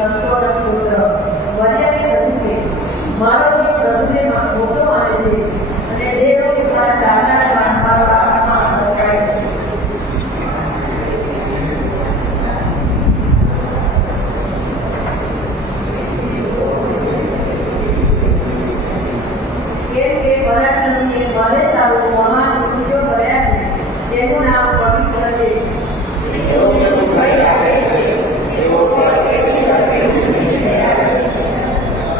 સંતોના સ્તોત્ર મર્યાદિત હતું કે મારો જીવ પ્રભુને મોટો માને છે અને દેવ મારા દાદાના મારો આત્મા અટકાય છે. કેમ કે પરાક્રમીએ મારે સારું મહાન કૃત્યો કર્યા છે, તેનું નામ પવિત્ર છે.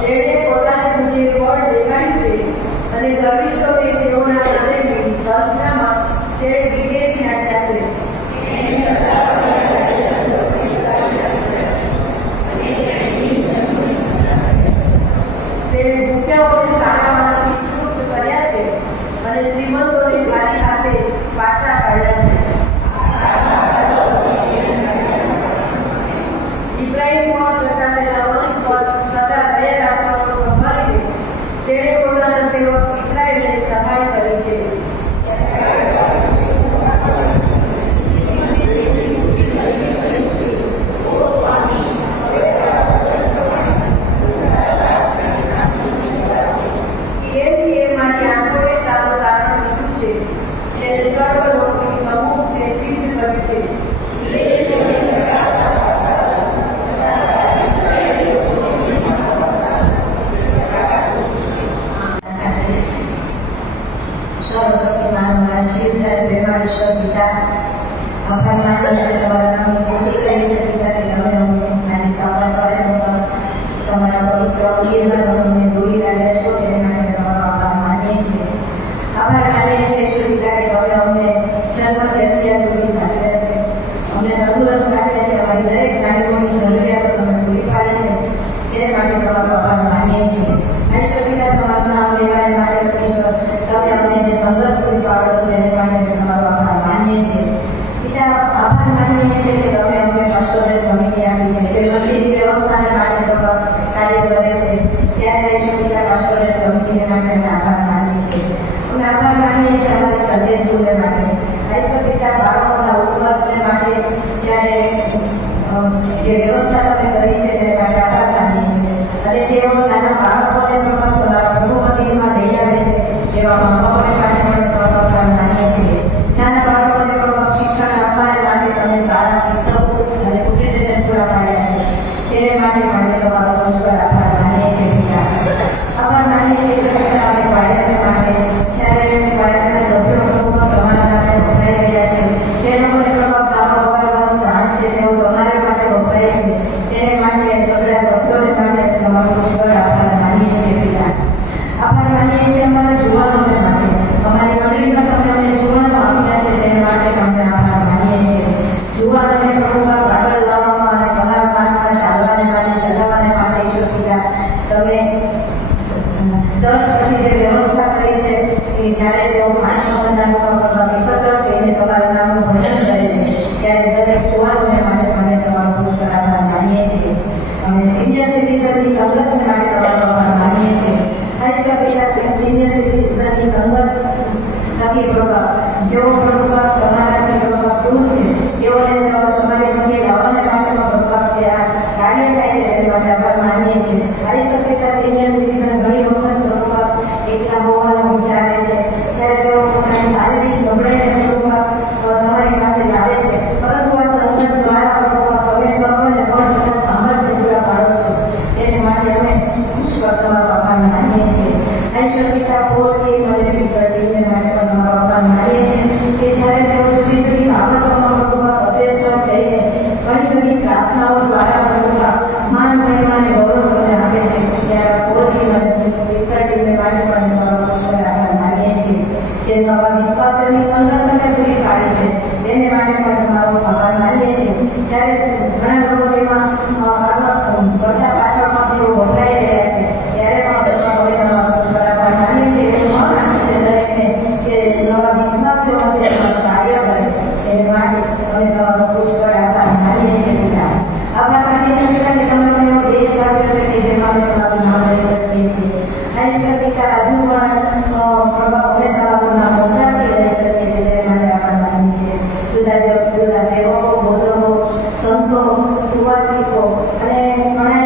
તેણે પોતાને જે બળ દેખાડ્યું છે અને ગર્વિષ્ઠોને તેઓના હૃદયની કલ્પનામાં તેણે વિવેક નાખ્યા છે. તેણે ભૂખ્યાઓને સારામાંથી તૃપ્ત કર્યા છે અને શ્રીમંતોને ખાલી હાથે પાછા કાઢ્યા છે. ઇબ્રાહિમ પર તથા તેના વંશ પર સદા દયા રાખવાનો સંભાળીને તેણે પોતાના સેવક ઇસ્રાએલને સહાય કરી છે. કેમ કે મારી આંખોએ તારું તારણ લીધું છે, જેને સર્વલોકની સમૂહ તે સિદ્ધ કર્યું છે. જે વ્યવસ્થા તમે કરી છે તે માટે આભાર માનીએ છીએ. અને જેઓ નાના બાળકોને પ્રભુ મંદિરમાં લઈ આવે છે જેવા માતાઓને માટે પણ આભાર માનીએ છીએ. નાના બાળકોને પણ શિક્ષણ આપવા માટે તમે સારા શિક્ષકો અને સુપ્રિન્ટેન્ડન્ટ પૂરા પાડ્યા છે, તેને માટે તમારો પુષ્કળ આભાર માનીએ છીએ. આભાર માનીએ છીએ અમે બાળકને માટે જ્યારે બાળકના સભ્યો પ્રભુમાં તમારા નામે વપરાઈ રહ્યા છે, જે લોકોને પ્રભાવ વગાડવાનું દાન છે તેઓ તમારા માટે વપરાય છે, તેને માટે સગળા સભ્યોને માટે તમારો પુષ્કળ આભાર માનીએ છીએ. આભાર માનીએ છીએ અમારા જુવાનોને માટે, અમારી મંડળીમાં તમે અમને જુવાનો આપ્યા છે તેને માટે તમને આભાર માનીએ છીએ. જુવાનોને પ્રભુમાં આગળ લાવવામાં અને તમારા માર્ગમાં ચાલવાને માટે ચલાવવાને માટે ઈશ્વર પિતા તમે ચર્ચ પછી જે વ્યવસ્થા કરી છે કે જ્યારે તેઓ 5 નવેમ્બરના એકત્ર થઈને તમારા નામનું ભજન કરે છે ત્યારે દરેક જુવાનોને માટે અમે તમારો પુષ્કળ આભાર માનીએ છીએ. અમે સિનિયર સિટીઝનની સંગતને માટે તમારો આભાર માનીએ છીએ. સિનિયર સિટીઝનની સંગત થકી પ્રભાવ જેઓ પ્રભાવ તમારાથી પ્રભાવ દૂર છે તેઓને તમારી મંદિર આવવાને માટે પ્રભાવ છે આ કાર્ય થાય છે તે માટે આભાર માનીએ છીએ. આવી શકતા સિનિયર સિટીઝન ઘણી વખત પ્રભાવ એકલા હોવાનું વિચારે છે, જ્યારે તેઓ પોતાની શારીરિક નબળાઈને પ્રભાવ તમારી પાસે લાવે છે, પરંતુ આ સંગત દ્વારા પ્રભાવ તમે સૌને પણ તથા સામર્થ્ય પૂરા પાડો છો, તેને માટે અમે પુષ્કળ તમારો આભાર માનીએ છીએ. ઈશ્વર પિતા પોતે મને વિદ્યાર્થીને માટે પણ તમારો આભાર માનીએ છીએ કે જ્યારે તેઓ જુદી જુદી બાબતોમાં પ્રભુમાં અભ્યાસર થઈને ઘણી બધી પ્રાર્થનાઓ દ્વારા પ્રભુમાં માન મહિમાને ગૌરવ મને આપે છે, ત્યારે પોતે મને વિદ્યાર્થીને માટે પણ તમારો પુષ્કળ આભાર માનીએ છીએ. જે નવા વિશ્વાસોની સંગત તમે પૂરી પાડી છે તેને માટે પણ તમારો આભાર માનીએ છીએ. જ્યારે ઘણા લોકો એમાં બધા ભાષામાં તેઓ વપરાઈ રહ્યા છે ત્યારે પણ તમારો પુષ્કળ આભાર માનીએ છીએ. એવું મન આપે છે દરેકને કે નવા વિશ્વાસીઓ કાર્ય કરે એને માટે અમે તમારો પુષ્કળ આભાર માનીએ છીએ. આભાર માનીએ છીએ કે તમે એવો દેશ આપ્યો છે કે જેમાં અમે તમારું નામ લઈ શકીએ છીએ. ઈશ્વર પિતા હજુ પણ પ્રભાવ અમે તમારું નામ વપરાશી લઈ શકીએ છીએ તે માટે આભાર માનીએ છીએ. જુદા જુદા સેવકો, બોધકો, સંતો, સુવાર્તિકો અને ઘણા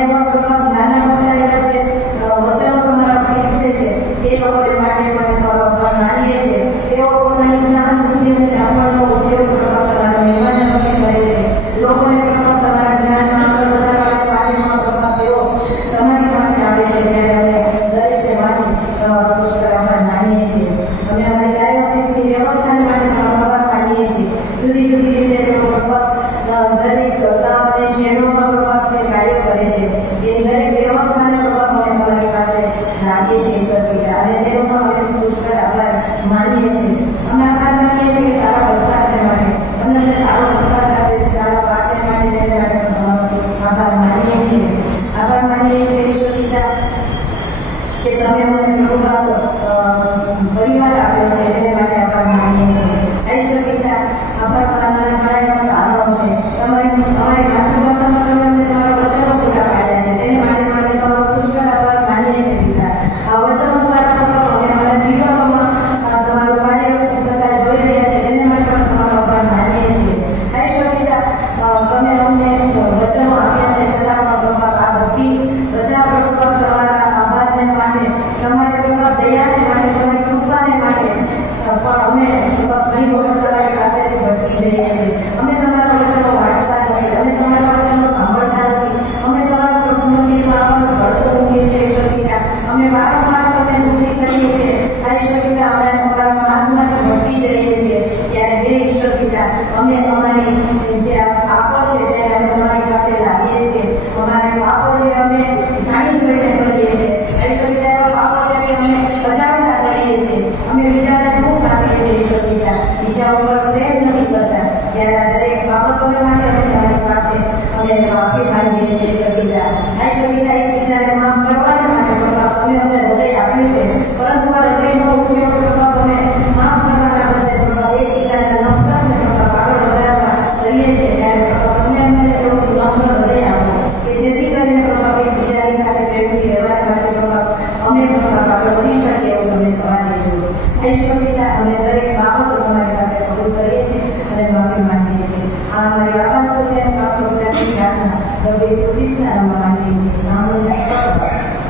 Yesus Kristus nama Yesus.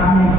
Amin.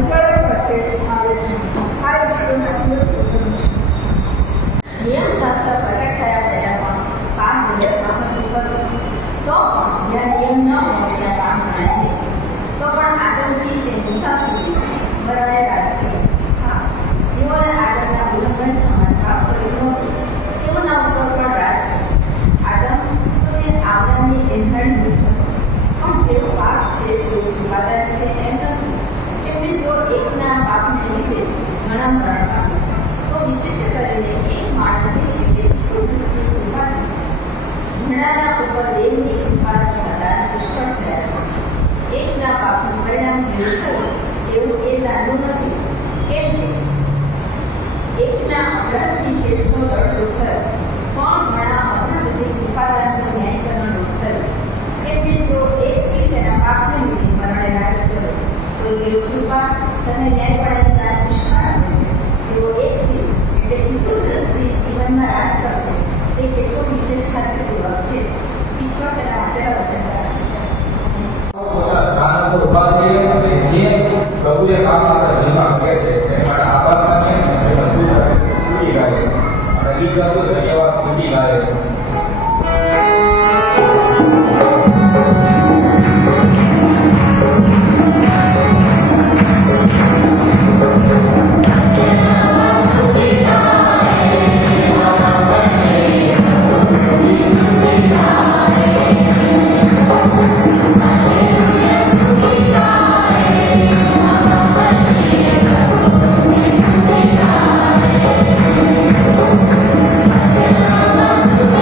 મંત્રાલય પાસે આવે છે. આ ઈશ્વરના પૂર્વજન છે. નિયમશાસ્ત્ર પ્રગટ થયા પહેલા પણ કામ જગતમાં હતું તો પણ જ્યાં નિયમ ન હોય ત્યાં કામ ગણાય નહીં. તો પણ આદમથી તે મૂસા સુધી બરાબર રાજકીય હા જેઓએ આદમના ઉલ્લંઘન સમાન પાપ કર્યું નહોતું તેઓના ઉપર પણ રાજ આદમ તો તે આવરણની એંધાણી હતો પણ જેવો પાપ છે તેઓ જુવાદાર છે એમ નથી. એમને જો એકના પાપને લીધે ઘણા મરણ પામ્યા તો વિશેષ કરીને એક માણસની એટલે ઈસુ ખ્રિસ્તની કૃપાથી ઘણાના ઉપર દેવની કૃપાથી બધાના નિષ્ફળ થયા છે. એકના પાપનું પરિણામ જેવું થયું એવું એ લાદું નથી. કેમ કે એકના અપરાધથી કેસનો દળતો થયો પણ ઘણા અપરાધથી કૃપાદાનનો ન્યાય કરવાનો થયો. કેમ કે જો એક તેના પાપને લીધે મરણે રાજ કર્યો તો જેઓ કૃપા તથા ન્યાયપાળાના નિષ્ફળ આવે છે તેઓ એકથી એટલે ઈસુ ખ્રિસ્તની જીવનમાં રાજ કરશે તે કેટલો વિશેષ ખાતરીપૂર્વક છે. ઈશ્વર તેના વચન રાખશે. પોતાના સ્થાન પર ઉભા થઈ અને જે પ્રભુએ કામ આપણા જીવનમાં કરે છે તે માટે આભાર માનીએ અને સ્તુતિ ગાઈએ અને ગીત ગાશું ધન્યવાદ સ્તુતિ ગાઈએ. Thank you.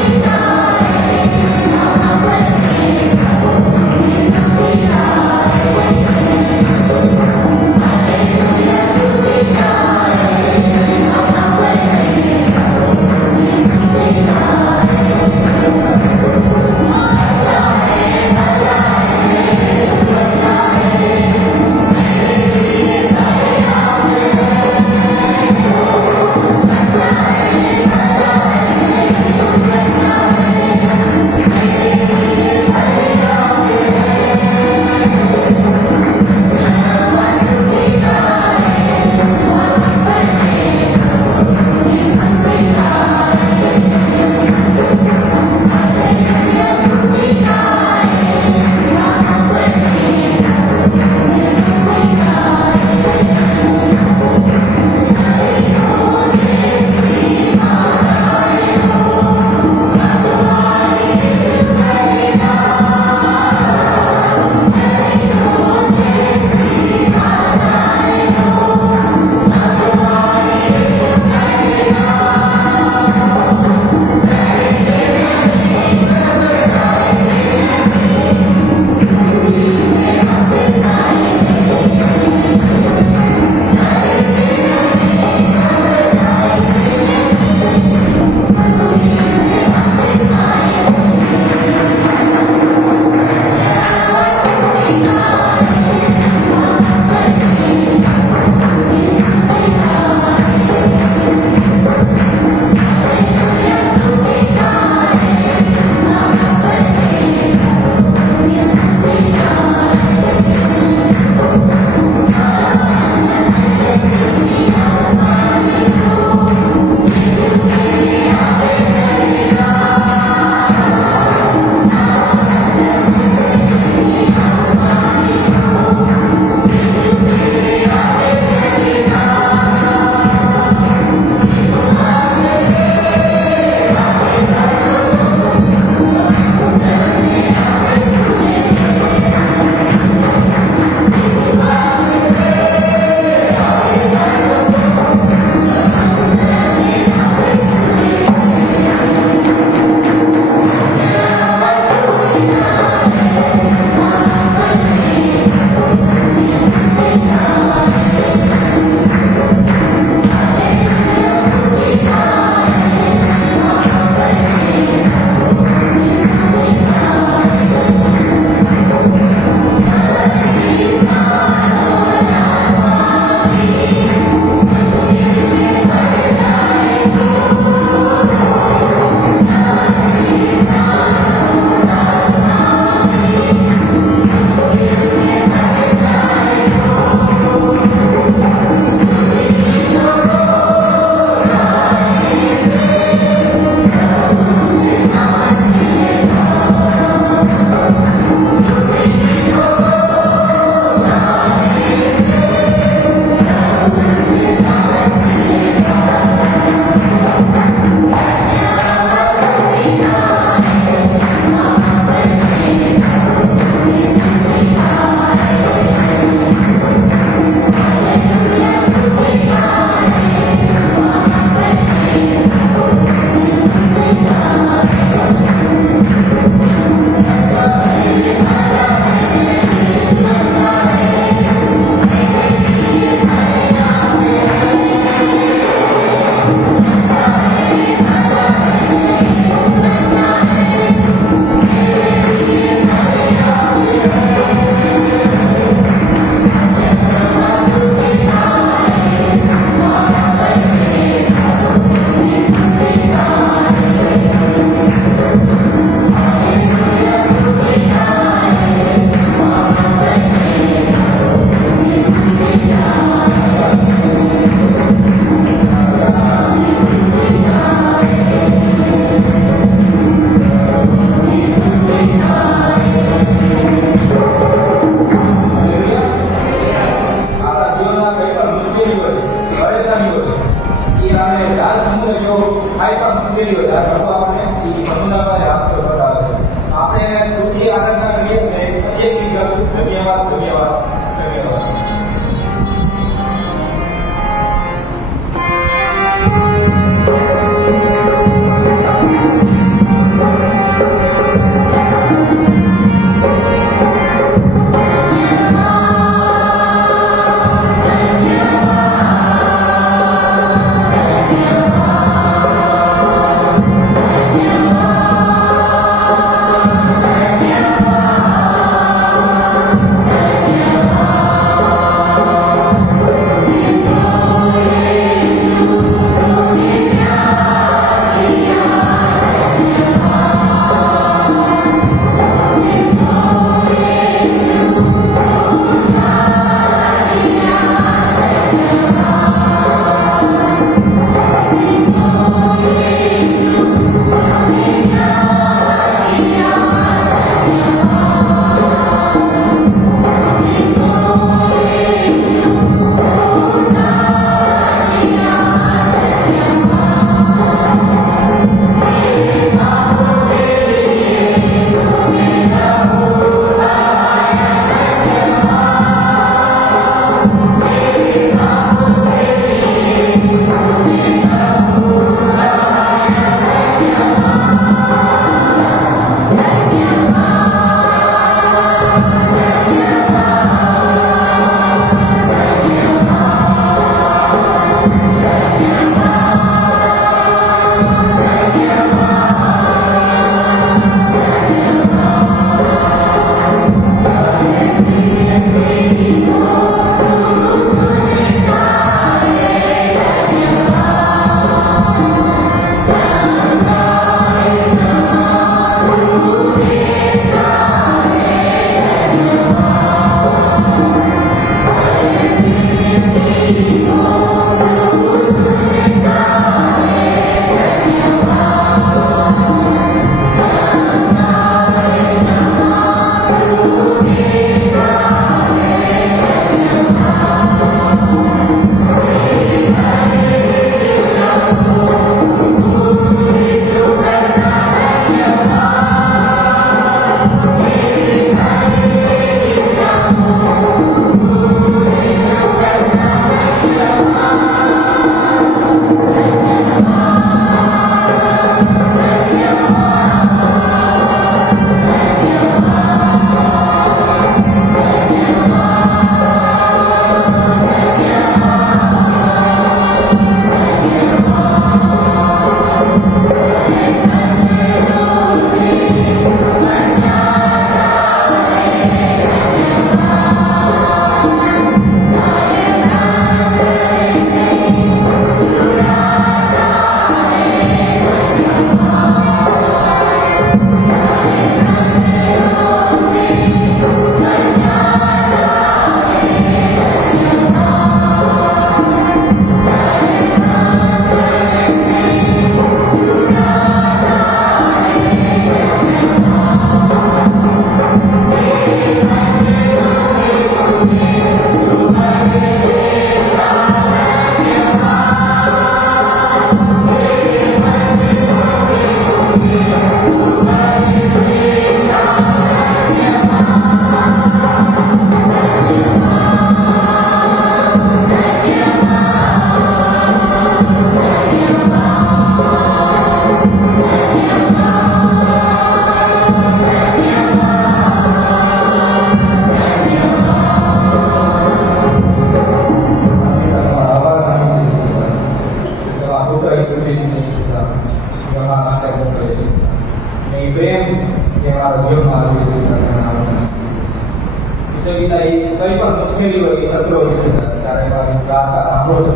મુશ્કેલી હોય એ તત્વો વિશે ત્યારે મારી પ્રાર્થના સાંભળો છો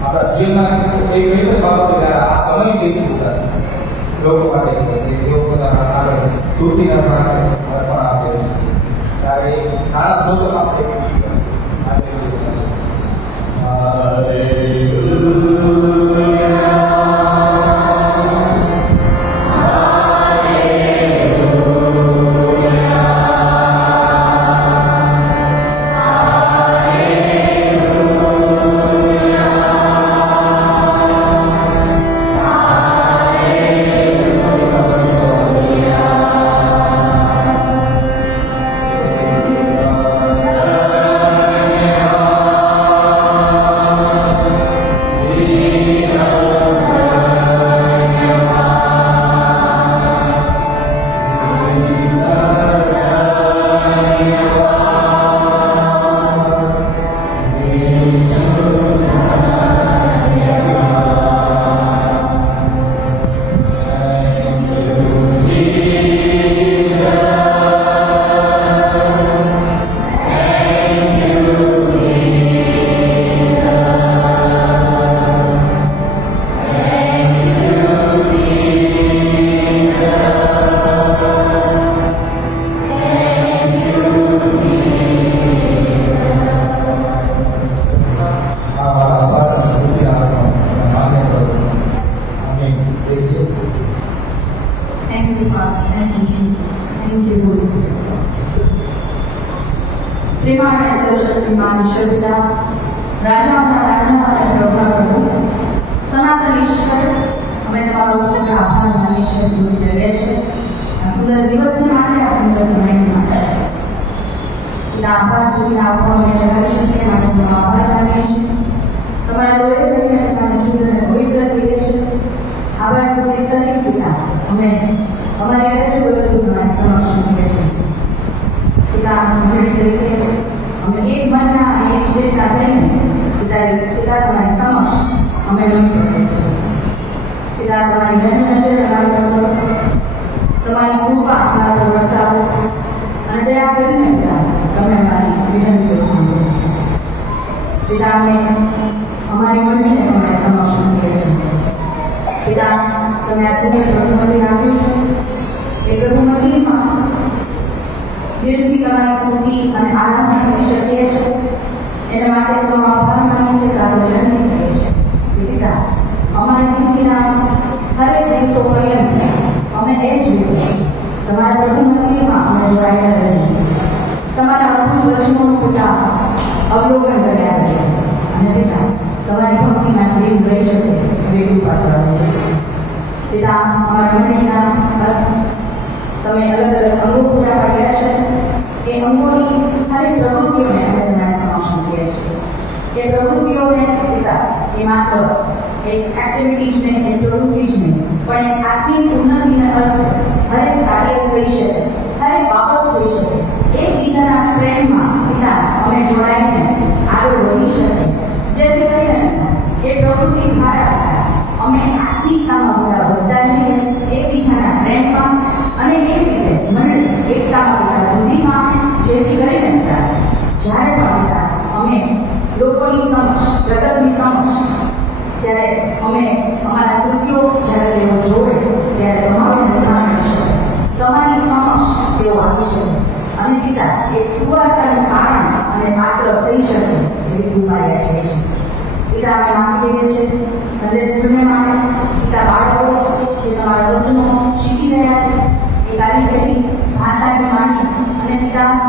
આપણા જીવનમાં એક એવી બાબતો ત્યારે આ સમય જઈ શકતા લોકો માટે છે કે તેઓ પોતાના આગળ સુરતીના પણ આપે છે ત્યારે નાના સ્ત્રોતમાં Kita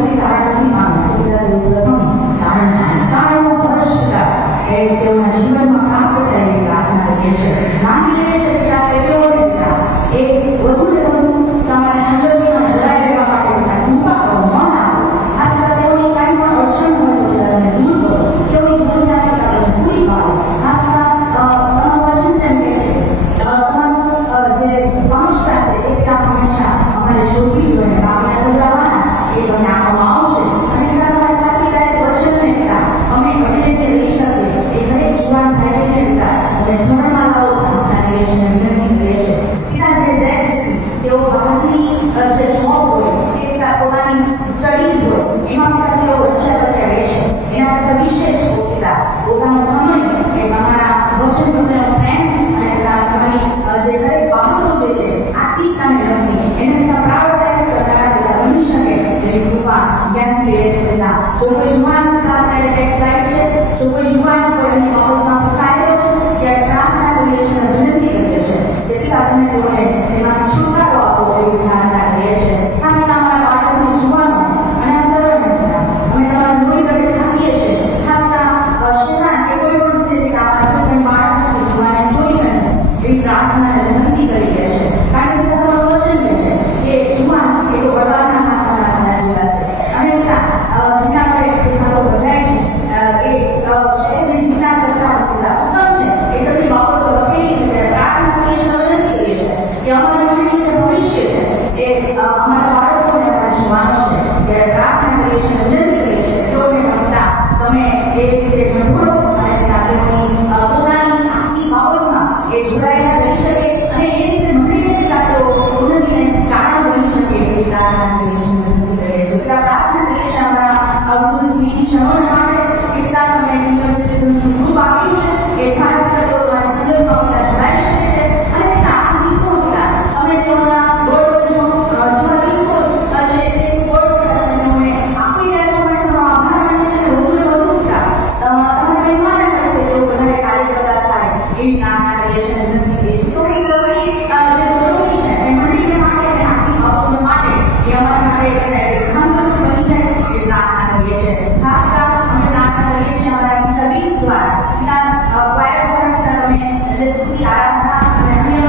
સુધી ધારણ નથી પામતા. પ્રથમ ધારણ કારણો હર્ષતા એ તેઓના જીવનમાં પ્રાપ્ત થયેલી પ્રાર્થના કરીએ છીએ. માની લઈએ છીએ કે આ તેઓને એ વધુ ને વધુ તમારા સંગતિમાં જોડાઈ રહેવા માટે કૃપા કરો, મન આપો. આ તથા તેઓની કાંઈ પણ અડચણ હોય તો તેને દૂર કરો, તેઓની જરૂરિયાત પૂરી પાડો. આ તથા વચન તેમ કહે છે જે સમજતા છે એ ત્યાં હંમેશા અમારે શોધવી જોઈએ. બાકીના સંગ્રહવાના એ તમને આપવામાં આવશે. અને તમારા તાકીદાયક વચનને પિતા અમે એવી રીતે લઈ શકીએ એ દરેક જુવાન ભાઈને પિતા અમે સ્મરણમાં લાવો પ્રાર્થના કરીએ છીએ, વિનંતી કરીએ છીએ. પિતા જે ઝેસ્ટ તેઓ બહારની જે જોબ હોય એ પિતા પોતાની સ્ટડીઝ હોય એમાં પિતા તેઓ વચ્ચે વચ્ચે રહેશે. એના કરતાં વિશેષ પિતા પોતાનો સમય એ તમારા વચન પત્રનો પ્રેમ અને તમારી જે દરેક બાબતો જે છે આત્મિકતાને લગતી એને પિતા પ્રાયોરિટાઇઝ કરતા પિતા બની શકે એવી કૃપા જ્ઞાનથી લઈએ છે પિતા. જો કોઈ જુવાન પિતા અત્યારે બેકસાઇડ છે, જો કોઈ જુવાન કોઈ એની બાબતમાં ફસાયેલો છે ત્યારે પ્રાર્થના કરીએ છીએ, વિનંતી કરીએ છીએ કે પિતા તમે તેઓને તેમાંથી છુટકારો આપો એવી પ્રાર્થના કરીએ છીએ. આ પિતા અમારા બાળકોને જુવાનો અને આ સરળ પિતા અમે તમારા લોહી તળે થાકીએ છીએ. આ પિતા શેતાન કે કોઈ પણ રીતે પિતા અમારા કોઈ બાળકોને જુવાને જોઈ ન છે એવી પ્રાર્થનાને વિનંતી કરી રહે છે. કારણ કે તમારું વચન કહે છે કે જુવાન એ તો વડવાના હાથમાં નાખવાના જેવા છે. અને પિતા જેના આપણે ખાતો બધાય છે એ શહેરની જીવના કરતા પિતા ઉત્તમ છે એ સગળી બાબતો લખેલી છે. ત્યારે પ્રાર્થના કરીએ છીએ, વિનંતી કરીએ છીએ કે અમારી મંડળીનું જે ભવિષ્ય છે એ અમારા બાળકોને અમારા જુવાનો છે. ત્યારે પ્રાર્થના કરીએ છીએ, વિનંતી કરીએ છીએ તેઓને પિતા તમે એ રીતે ઢંઢોળો અને પિતા તેઓની પોતાની આખી બાબતમાં એ જોડાયેલા રહી શકે અને એ રીતે મંડળીને પિતા તેઓ ઉન્નતિને કારણ બની શકે એવી પ્રાર્થના કરીએ છીએ, વિનંતી કરીએ છીએ. પિતા પ્રાર્થના કરીએ છીએ અમારા વૃદ્ધ સ્ત્રી શ્રવણ માટે કે પિતા તમે સિનિયર સિટીઝન્સનું ગ્રુપ આપ્યું છે એ દ્વારા પિતા તેઓ તમારી સંગતમાં પિતા જોડાઈ શકે છે. અને પિતા આ દિવસો પિતા અમે તેઓના બોર્ડ જેવા દિવસો છે તે બોર્ડ પિતા તમે તેઓને આપી રહ્યા છો માટે તમારો આભાર માનીએ છીએ. વધુ ને વધુ પિતા તમારા મહેમાન માટે તેઓ વધારે કાર્ય કરતા થાય એવી પ્રાર્થના કરીએ છીએ, વિનંતી કરીએ છીએ. તો એ સૌની જે જરૂરી છે એ મંડળીને માટે અને આખી બાબતો માટે એ અમારા માટે એક સંપર્ક બની જાય એવી પ્રાર્થના કરીએ છીએ. હા પિતા અમે પ્રાર્થના કરીએ છીએ અમારા બીજા 20 દ્વારા પિતા વાયર દ્વારા પિતા તમે જે સ્તુતિ આરાધના અને અન્ય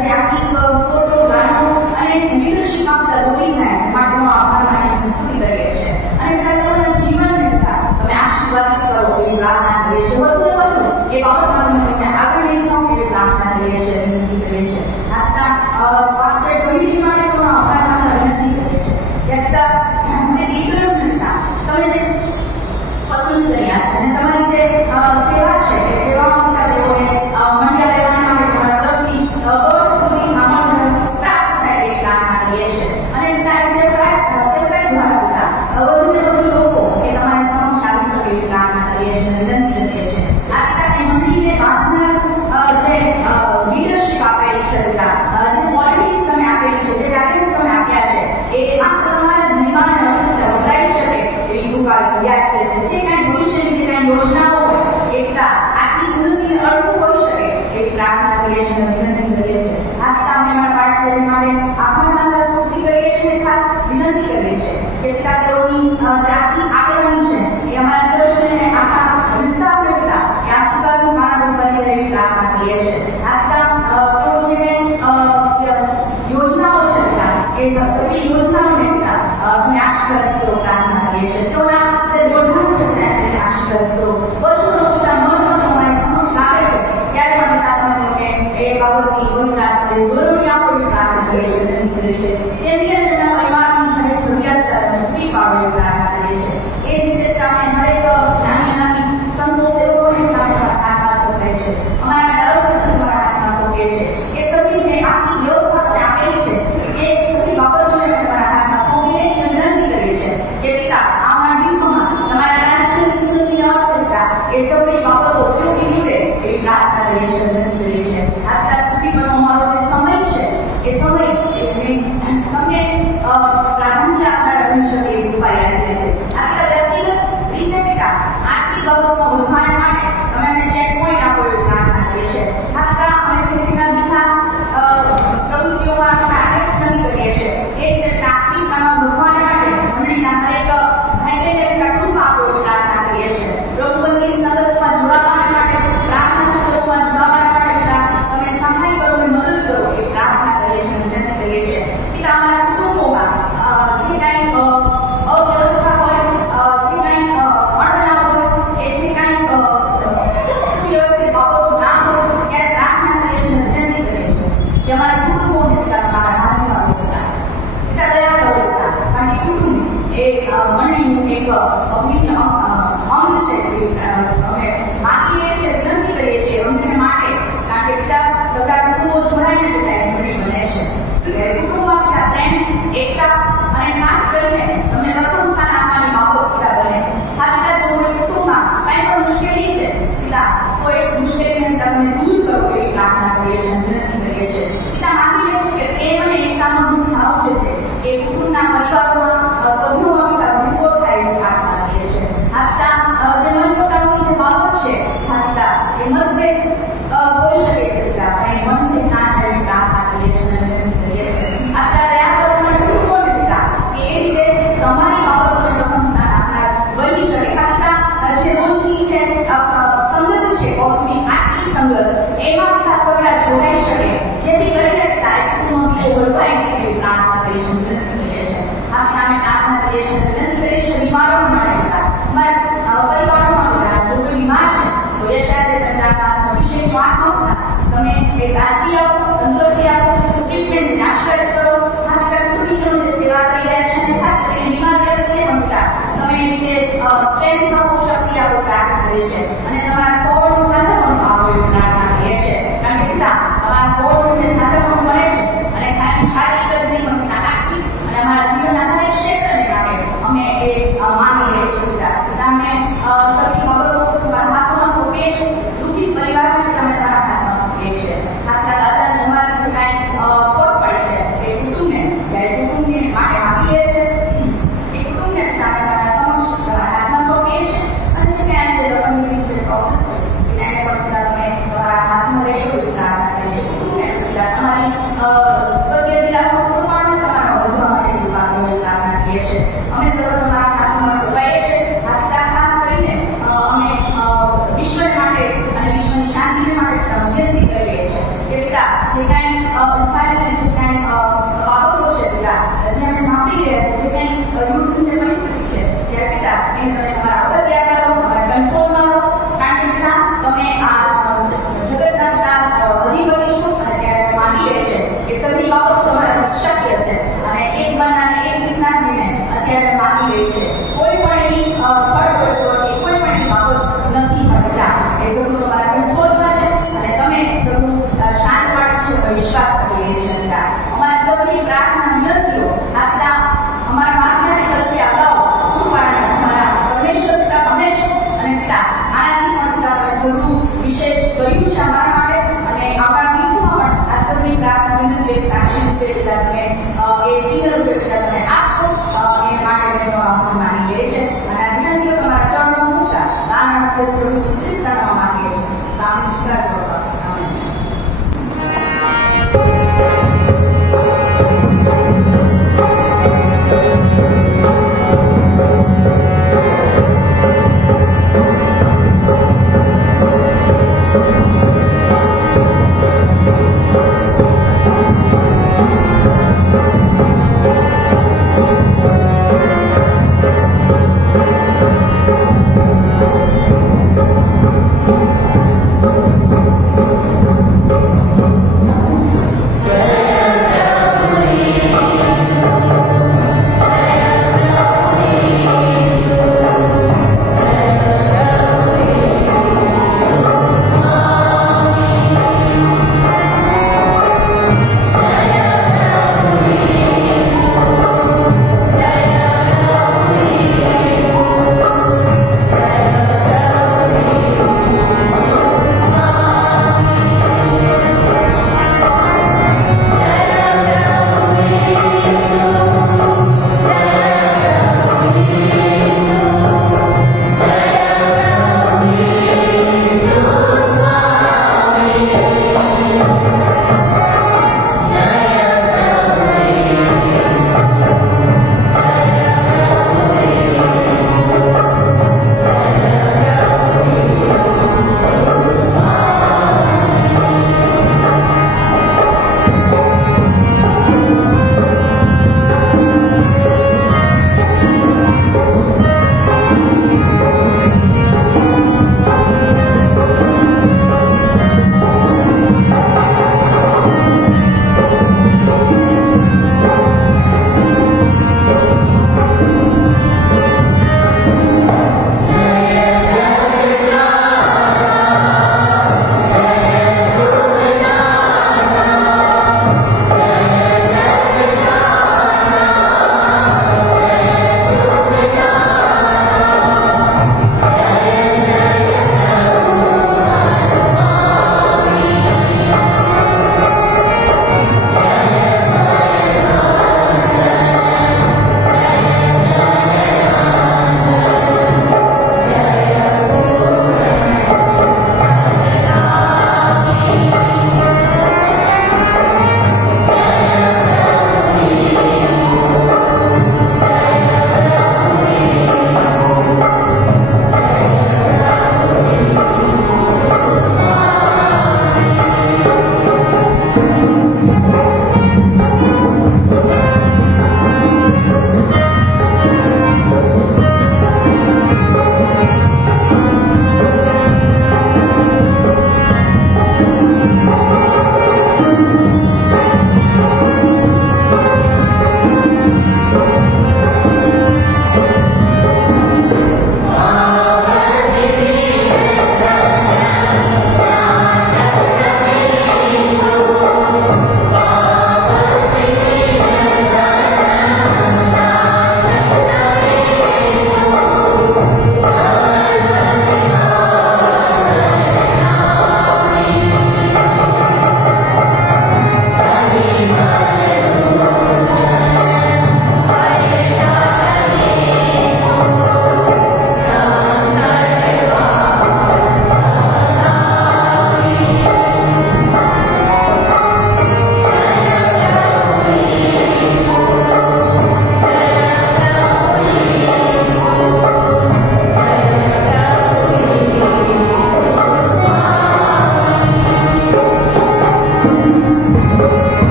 જે આખી સ્તોત્રો ગાનો અને લીડરશીપમાં પિતા દોરી જાય છે માટેનો આભાર માનીએ છીએ, સ્તુતિ કરીએ છીએ. અને પિતા તેઓના જીવનને પિતા તમે આશીર્વાદિત કરો એવી પ્રાર્થના કરીએ છીએ. વધુ ને વધુ એ બાબતમાં તમે તેમને આગળ લઈ જાઓ એવી પ્રાર્થના કરીએ છીએ, વિનંતી કરીએ છીએ. આ પિતા પાસ્ટર ટ્વેન્ટી માટે પણ આભાર માનવા વિનંતી કરીએ છીએ કે પિતા અને લીડર્સને પિતા તમે જે પસંદ કર્યા છે અને તમારી જે સેવા છે એ સેવામાં પિતા તેઓને મંડ્યા લેવાના માટે તમારા તરફથી પૂરી સામર્થ્ય પ્રાપ્ત થાય એવી પ્રાર્થના કરીએ છીએ. અને પિતા સેવકાઈ દ્વારા પિતા વધુ ને વધુ લોકો એ તમારી સમક્ષ આવી શકે એવી પ્રાર્થના કરીએ છીએ, વિનંતી કરીએ છીએ. આ પિતા એ મંડળીને બાંધનાર જે લીડરશીપ આપેલી છે પિતા, જે ક્વોલિટીઝ તમે આપેલી છે, જે ટેલેન્ટ્સ તમે આપ્યા છે એ માત્ર તમારા મહેમાનને વપરાઈ શકે એવી કૃપા યાદ છે. જે કાંઈ ભવિષ્યની જે કાંઈ યોજનાઓ હોય એ પિતા આટલી ઉન્નતિને અડધું હોઈ શકે એવી પ્રાર્થના કરીએ છીએ, વિનંતી કરીએ છીએ. આ પિતા અમે અમારા પાઠશાળી માટે આભાર માનતા સ્તુતિ કરીએ છીએ, ખાસ વિનંતી કરીએ છીએ કે પિતા તેઓની જે આખી આગેવાની છે એ અમારા ચર્ચને આખા વિસ્તારને પિતા એ આશીર્વાદનું કારણ બની રહે એવી પ્રાર્થના કરીએ છીએ. આ પિતા તેઓ જેને યોજનાઓ છે પિતા એ સગળી યોજનાઓને પિતા અમે આશીર્વાદ કરો પ્રાર્થના કરીએ છીએ. તેઓના જે જોડાણ છે તેને આશીર્વાદ કરો. વચનો પિતા મહત્વનો અમારી સમક્ષ લાવે છે ત્યારે પણ પિતા તમે તેઓને એ બાબતની દોરણી આપો એવી પ્રાર્થના કરીએ છીએ, વિનંતી કરીએ છીએ. તેની અંદર તેના પરિવારની દરેક જરૂરિયાત પૂરી પાડો એવી પ્રાર્થના કરીએ છીએ. એ જ રીતે તમે હરેક નાની નાની સંતો સેવકોને તમે હાથમાં સોંપે છે, અમારા દરસથી તમારા હાથમાં સોંપે છે. એ સગળી જે આખી વ્યવસ્થા તમે આપેલી છે એ સગળી બાબતોને તમારા હાથમાં સોંપીને છે, વિનંતી કરીએ છીએ કે પિતા આવનારા દિવસોમાં તમારા રાષ્ટ્રની ઉન્નતિને અર્થે પિતા એ સગળી બાબતો ઉપયોગી નીવડે એવી પ્રાર્થના કરીએ છીએ, વિનંતી કરીએ છીએ. આજના પૃથ્વી પરનો અમારો જે સમય છે એ સમય તમને પ્રાધાન્ય આપનાર બની શકે એવી કૃપા યાદ છે. આજના વ્યક્તિગત રીતે પિતા આટલી બાબતમાં ઉલખાણ માટે તમે અમને ચેક પોઈન્ટ આપો એવી પ્રાર્થના કરીએ છીએ. આજના અમે જે રીતના બીજા પ્રવૃત્તિઓમાં ટાર્ગેટ્સ નક્કી કરીએ છીએ એ રીતે આટલી કામમાં ઉલખાણ માટે મંડળીના હરેક મંડળીનું એક અભિન્ન અંગ છે. અમે માગીએ છીએ, વિનંતી કરીએ છીએ અમને માટે, કારણ કે પિતા સગા કુટુંબો જોડાઈને પિતા એક મંડળી બને છે. ત્યારે કુટુંબમાં પિતા પ્રેમ, એકતા અને ખાસ કરીને તમને પ્રથમ સ્થાન આપવાની બાબત પિતા બને. આ પિતા જો કુટુંબમાં કંઈ પણ મુશ્કેલી છે, પિતા કોઈ મુશ્કેલીને તમને દૂર કરો એવી પ્રાર્થના કરીએ છીએ, વિનંતી કરીએ છીએ. પિતા માગી લે છે કે પ્રેમ અને એકતાનો ભાવ જે છે એ કુટુંબના પરિવારોમાં સભ્યોમાં પિતા ભંગો થાય એવી પ્રાર્થના કરીએ છીએ. આ પિતા જે મનમોટાવની જે બાબત છે, આ પિતા એ મતભેદ હોઈ શકે છે. પિતા કંઈ મનભેદ ના થાય એવી પ્રાર્થના કરીએ છીએ, વિનંતી કરીએ છીએ. આ પિતા દયા કરો અને કુટુંબોને પિતા કે એ રીતે તમારી બાબતોને પ્રથમ સ્થાન આપનાર બની શકે. આ પિતા જે રોજની જે સંગત છે, કોની આટલી સંગત એમાં પિતા સગડા જોડાઈ શકે, જેથી કરીને પિતા એક કુટુંબનો દીવો વળવાય એવી પ્રાર્થના કરીએ છીએ, વિનંતી કરીએ છીએ. આ પિતાને પ્રાર્થના કરીએ છીએ, વિનંતી કરીએ છીએ બીમારો માટે પિતા અમારા પરિવારોમાં પિતા જો કોઈ બીમાર છે તો યશાદ પ્રજાના વિશેષ વાત નહોતા તમે એક રાજકીય તંત્રથી આપો, ટ્રીટમેન્ટ આશ્રય કરો. આ પિતા કુટુંબીજોની જે સેવા કરી રહ્યા છે અને ખાસ કરીને બીમાર વ્યક્તિને પણ પિતા તમે એ રીતે સ્ટ્રેન્થ આપો, શક્તિ આપો, પ્રાર્થના કરીએ છીએ. અને તમારા સૌનું સાચવવાનું આપો એવી પ્રાર્થના કરીએ છીએ, કારણ કે પિતા અમારા સૌને સાચવવાનું મળે છે અને ખાલી શારીરિક જ નહીં પણ પિતા આખી અને અમારા જીવનના દરેક ક્ષેત્રને કારણે અમે એ માની લઈએ છીએ. પિતા અમે સૌની બાબતો તમારા હાથમાં સોંપીએ છીએ, દુઃખી પરિવારને તમે તમારા હાથમાં સોંપીએ છીએ. આ પિતા દાદા જમાની જે કાંઈ ખોટ પડે છે એ કુટુંબને માટે માગી લે છે. એ કુટુંબને પિતા તમારા સમક્ષ તમારા હાથમાં સોંપીએ છીએ અને જે કાંઈ જે રકમની જે પ્રોસેસ છે એને પણ પિતા તમે તમારા હાથમાં લઈ લો એવી પ્રાર્થના કરીએ છીએ. કુટુંબને પિતા તમારી સ્વર્ગીય દિલાસો પ્રમાણે તમારા વધવા માટે પ્રાર્થના કરીએ છીએ. અમે સતત તમારા હાથમાં સોંપાઈએ છીએ. આ પિતા ખાસ કરીને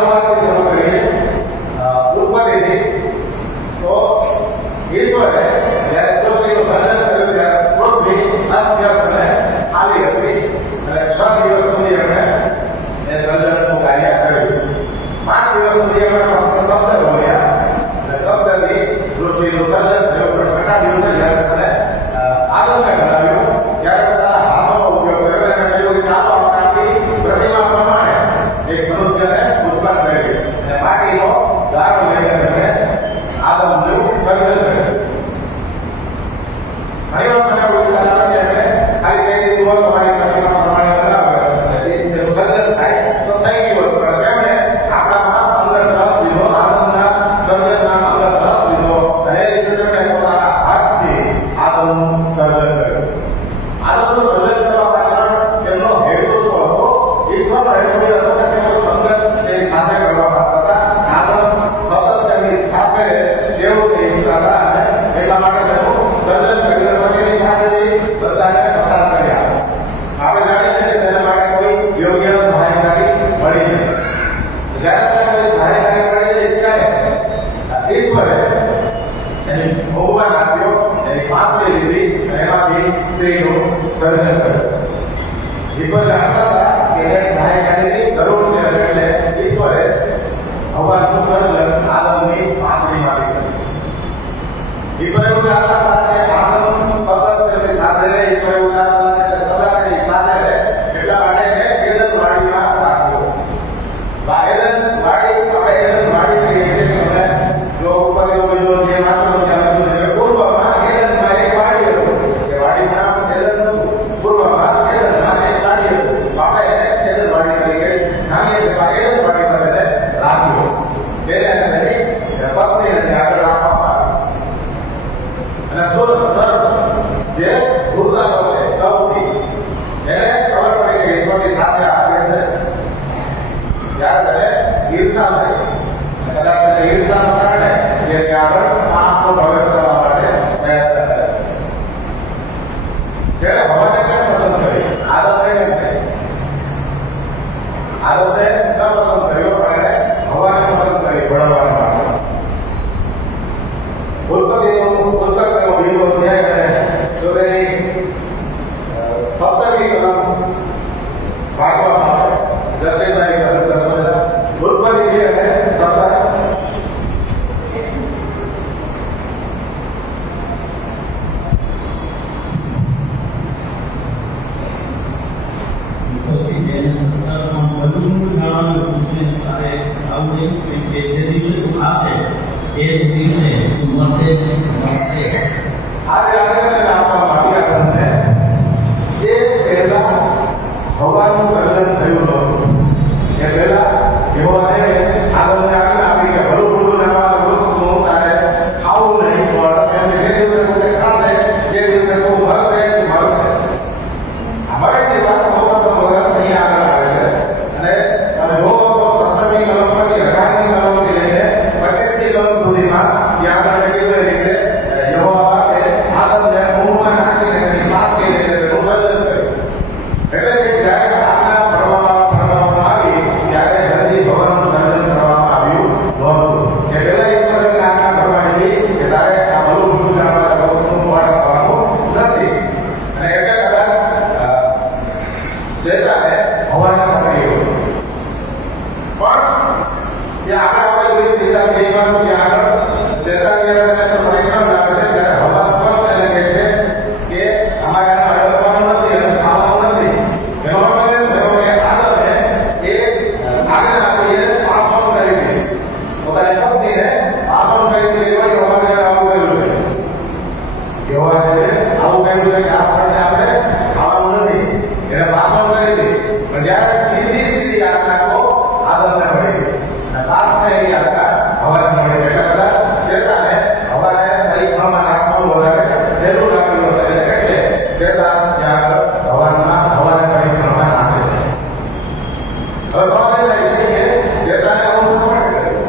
શરૂઆતથી શરૂ કરીએ. ઉત્પત્તિથી તો ઈશ્વરે જ્યારે સૃષ્ટિનું સર્જન કર્યું ત્યારે પૃથ્વી અસ્તવ્યસ્ત અને ખાલી હતી અને 6 દિવસ સુધી એમણે એ સર્જનનું કાર્ય કર્યું. 5 દિવસ સુધી એમણે ફક્ત શબ્દ બોલ્યા અને શબ્દથી પૃથ્વીનું સર્જન થયું. પણ 6 દિવસે જ્યારે તેમણે આદમને ઘડાવ્યું ત્યારે પોતાના હાથોનો ઉપયોગ કર્યો અને કહ્યું કે ચાલો આપણે આપણી પ્રતિમા પ્રમાણે એક મનુષ્યને ઉત્પન્ન કરીએ. અને માટીનો દારો લઈને તેમણે આદમનું સર્જન કર્યું. ઘણી વાર મને એવું વિચાર આવે કે એમણે ખાલી કહી દીધું હોત મારી પ્રતિમા પ્રમાણે બનાવ્યો એટલે તેનું સર્જન થાય તો થઈ ગયું હોત. પણ તેમણે આપણામાં અંદર રસ લીધો, આદમના સર્જનના અંદર રસ લીધો અને એ રીતે તેમણે પોતાના હાથથી આદમનું સર્જન કર્યું. આદમનું સર્જન કરવા પાછળ તેમનો હેતુ શું હતો? ઈશ્વરનો હેતુ એ હતો કે તેઓ સંગત તેની સાથે કરવા માંગતા હતા. આદમ સતત તેમની સાથે તેઓ ઈચ્છતા હતા અને એટલા માટે તેનું સર્જન કર્યું. પછીની પાસેથી બધાને પસાર કર્યા. આપણે જાણીએ છીએ કે તેના માટે કોઈ યોગ્ય સહાયકારી મળી નહીં. જ્યારે તેને કોઈ સહાયકારી મળી નહીં ત્યારે ઈશ્વરે એની બહુમાન આપ્યો, એની પાંસળી લીધી અને એમાંથી સ્ત્રીનું સર્જન કર્યું. ઈશ્વર જાણતા હતા કે એક સહાયકારીની જરૂર છે એટલે ઈશ્વરે હવાનું સર્જન આદમની પાંસળીમાંથી કર્યું. ઈશ્વર એવું જાણતા હતા કે આદમ સતત તેમની સાથે રહે. ઈશ્વર એવું જાણતા હતા કે સદા તેની સાથે રહે. એટલા માટે એને એદન વાડીમાં રાખ્યો. એદન વાડી આપણે એદન વાડી કહીએ છીએ. તમે જો ઉપરનો બીજો જે વાંચો ત્યાં પૂર્વમાં એદનમાં એક વાડી હતું. એ વાડીનું નામ એદન હતું. પૂર્વમાં એદનમાં એક વાડી હતું. આપણે એને એદન વાડી તરીકે જાણીએ છીએ. એદન વાડીમાં તેને રાખ્યો. તેને તેની પત્નીને આગળ રાખવામાં અને સર્વ જે ભૂતાનો છે સૌથી એને ખબર પડી કે ઈશ્વરની સાથે આવે છે ત્યારે તેને ઈર્ષા થઈ. કદાચ તેને ઈર્ષાના કારણે જે આગળ પાપનો પ્રવેશ કરવા માટે પ્રયત્ન કરે. ત્યારે હવાને કેમ પસંદ કરી? આદમને કેમ કરી? આદમને ન પસંદ કર્યો પણ એને હવાને પસંદ કરી ભળવવા માટે. ઉત્પત્તિનું પુસ્તક તેનો બીજો અધ્યાય અને જો તેની 17મી કલમ વાંચવામાં આવે જસ્ટિનભાઈ મદદ કરશો. ઉત્પત્તિ છે અને 17 જે દિવસે તું ખાશે એ જ દિવસે તું મરશે જ મરશે. આજે આપણે આપવામાં આવી આપણને એ પહેલા હવાનું સર્જન થયું નહોતું. એ પહેલા યહોવાએ આદમને આજ્ઞા આપી કે ભલું ભૂલું નાના વૃક્ષનું તારે ખાવું નહીં પણ એમ જે દિવસે તું ખાશે એ દિવસે તું મરશે જ મરશે. મરણની વાત સૌપ્રથમ વગર અહીંયા આગળ આવે છે અને તમે જોવો તો 17મી કલમ પછી 18મી કલમથી લઈને 25મી કલમ સુધીમાં ત્યાં આગળ કીધું એ રીતે યહોવા આદમને ઊંઘમાં નાખીને તેની પાંસળી લઈને તેનું સર્જન કર્યું. એટલે કે જ્યારે આજ્ઞા ફરવામાં આવી ત્યારે હજી ભવનનું સર્જન કરવામાં આવ્યું નહોતું. એ પહેલા ઈશ્વરે આજ્ઞા ફરમાવી કે તારે આ ભલું ભૂલું જાણવા વસ્તુનું ફળ ખાવાનું નથી. અને એટલે કદાચ શેતાને હવાને પકડી ગયો. પણ ત્યાં આગળ આપણે જોઈ બીજા કેમાં તો ત્યાં આગળ શેતાનની અંદર પરીક્ષણ આવે છે ત્યારે હવા સ્પષ્ટ એને કહે છે કે અમારે આને અડકવાનું નથી અને ખાવાનું નથી. એનો અર્થ એમ થયો કે આદમે એ આજ્ઞા આપી એને પાસ ઓન કરી દીધી. પોતાની પત્નીને પાસ ઓન કરી દીધી. એવા યહોવાને આવું કહ્યું છે. યહોવાને આવું કહ્યું છે કે આપણને આપણે ખાવાનું નથી. એને પાસ ઓન કરી દીધી. પણ જ્યારે સીધી આજ્ઞા તો આદમને મળી ગઈ અને લાસ્ટને એની આજ્ઞા હવાને મળી ગઈ. એટલે કદાચ શેતાને હવાને પરીક્ષામાં નાખવાનું વધારે સહેલું લાગ્યું હશે એટલે શેતાન ત્યાં હવાને પરીક્ષામાં નાખે છે. હવે સવાલ એ થાય છે કે શેતાને આવું શા માટે કર્યું?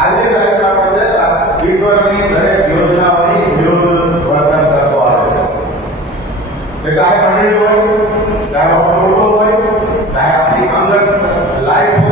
આજની તારીખમાં આપણે શેતાન ઈશ્વરની દરેક યોજનાઓની વિરુદ્ધ વર્તન કરતો આવે છે. ચાહે મંડળી હોય, ચાહે આપણું કુટુંબ હોય, ચાહે આપણી અંગત લાઈફ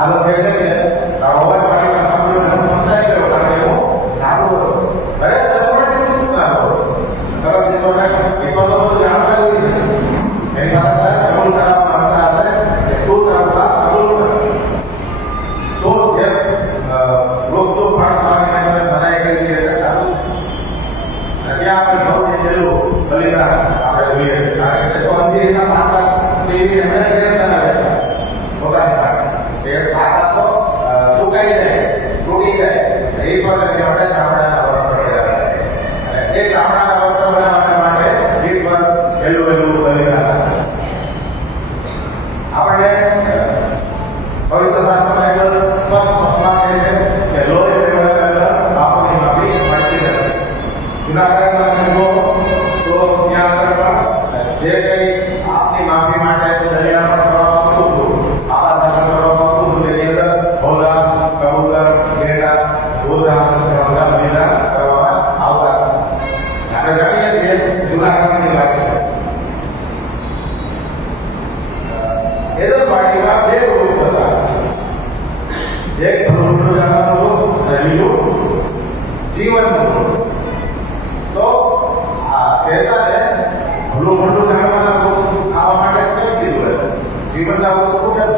આદત કહે છે કે અવાજ પાણીમાં સાંભળ્યો હું સમજાઈ ગયો કારણ કે હું નાનો હતો અરે શું નાનો તરત ઈશ્વરનો બધું જાણતા જ હોય છે એની પાસે કબૂલ કરવામાં આવતા હશે કે તું તારા કબૂલ કર શું જે વૃક્ષો પાડવાની બનાવી કરી છે ત્યાં આપણે સૌથી પહેલું બલિદાન આપણે જોઈએ કારણ કે તો અંધેરીના માતા સેવી એમણે પોતાની પાસે એ માતા તો સુકાઈ જાય તૂટી જાય ઈશ્વરને માટે ચામડાના વસ્ત્ર પહેર્યા અને એ ચામડાના વસ્ત્ર બનાવવા માટે ઈશ્વર પહેલું બલિદાન આપણે પવિત્ર શાસ્ત્રમાં એક સ્પષ્ટ સૂચના છે કે લોહી રેડવા પાપોની માફી મળતી નથી જૂના કરારમાં જુઓ તો ત્યાં આગળ જે કંઈ આપની માફી માટે દરિયા પર કરવામાં આવતું હતું આપણા ધર્મ કરવામાં આવતું હતું તેની અંદર ભોલા કબૂતર ગેંડા ગોધા બધા બલિદાન કરવામાં આવતા આપણે જાણીએ છીએ જૂના કરારની વાત છે એદર પાર્ટીમાં બે વૃક્ષ હતા એક ભલું જાણવાનું વૃક્ષ અને બીજું જીવનનું વૃક્ષ તો આ શેતાને ભલું જાણવાના વૃક્ષ ખાવા માટે કેમ કીધું જીવનના વૃક્ષ શું કેમ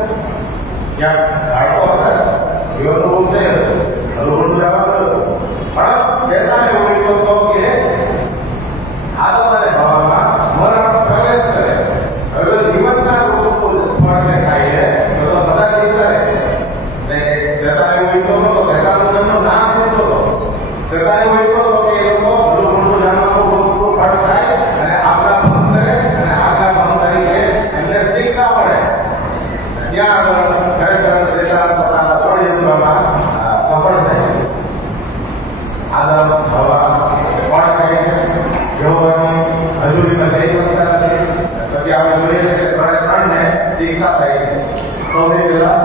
ક્યાંક ઝાડો હતા જીવનનું વૃક્ષ છે ભલું જાણવાનું પણ શેતાને એવું કીધું હતો કે આદમ અને હવામાં મરણ પ્રવેશ કરે હવે જીવનના વૃક્ષ ફળને ખાઈએ તો સદા જીવતા રહે ને શેતાન એવું ઈચ્છતો હતો શેતાનનો જન્મ નાશ થતો હતો શેતાન એવું ઈચ્છતો હતો કે એ લોકો ભલું જાણવાનું વૃક્ષનું ફળ ખાય અને આપણા ભંગ કરે અને આપણા ભંગ તરીકે એમને શિક્ષા મળે ત્યાં આગળ ખરેખર શેતાન પોતાના ષડયંત્રમાં સફળ થાય આદમ હવા ફળ ખાય છે જેઓની હજુરીમાં જઈ શકતા નથી પછી આપણે જોઈએ છીએ કે ત્રણને શિક્ષા થઈ છે સૌથી પહેલા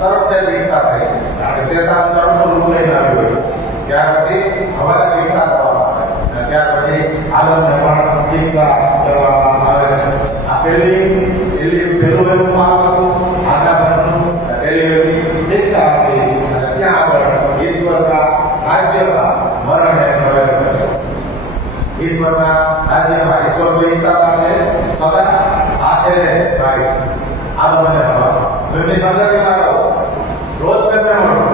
સર્પને શિક્ષા થઈ કારણ કે શેતાન સર્પનું રૂપ લઈને આવ્યું ત્યાર પછી હવાને શિક્ષા કરવામાં આવે અને ત્યાર પછી આદમને પણ શિક્ષા કરવામાં આવે આ પહેલું એવું પાપ હતું આદમનું પહેલી શિક્ષા હતી અને ત્યાં આગળ ઈશ્વરના રાજ્યમાં મરણે પ્રવેશ કર્યો ઈશ્વરના રાજ્યમાં ઈશ્વર બનતા હતા સદા સાથે રહે ભાઈ આદમ અને હવા એમની સંગતિ મારો રોજ તેમને મળો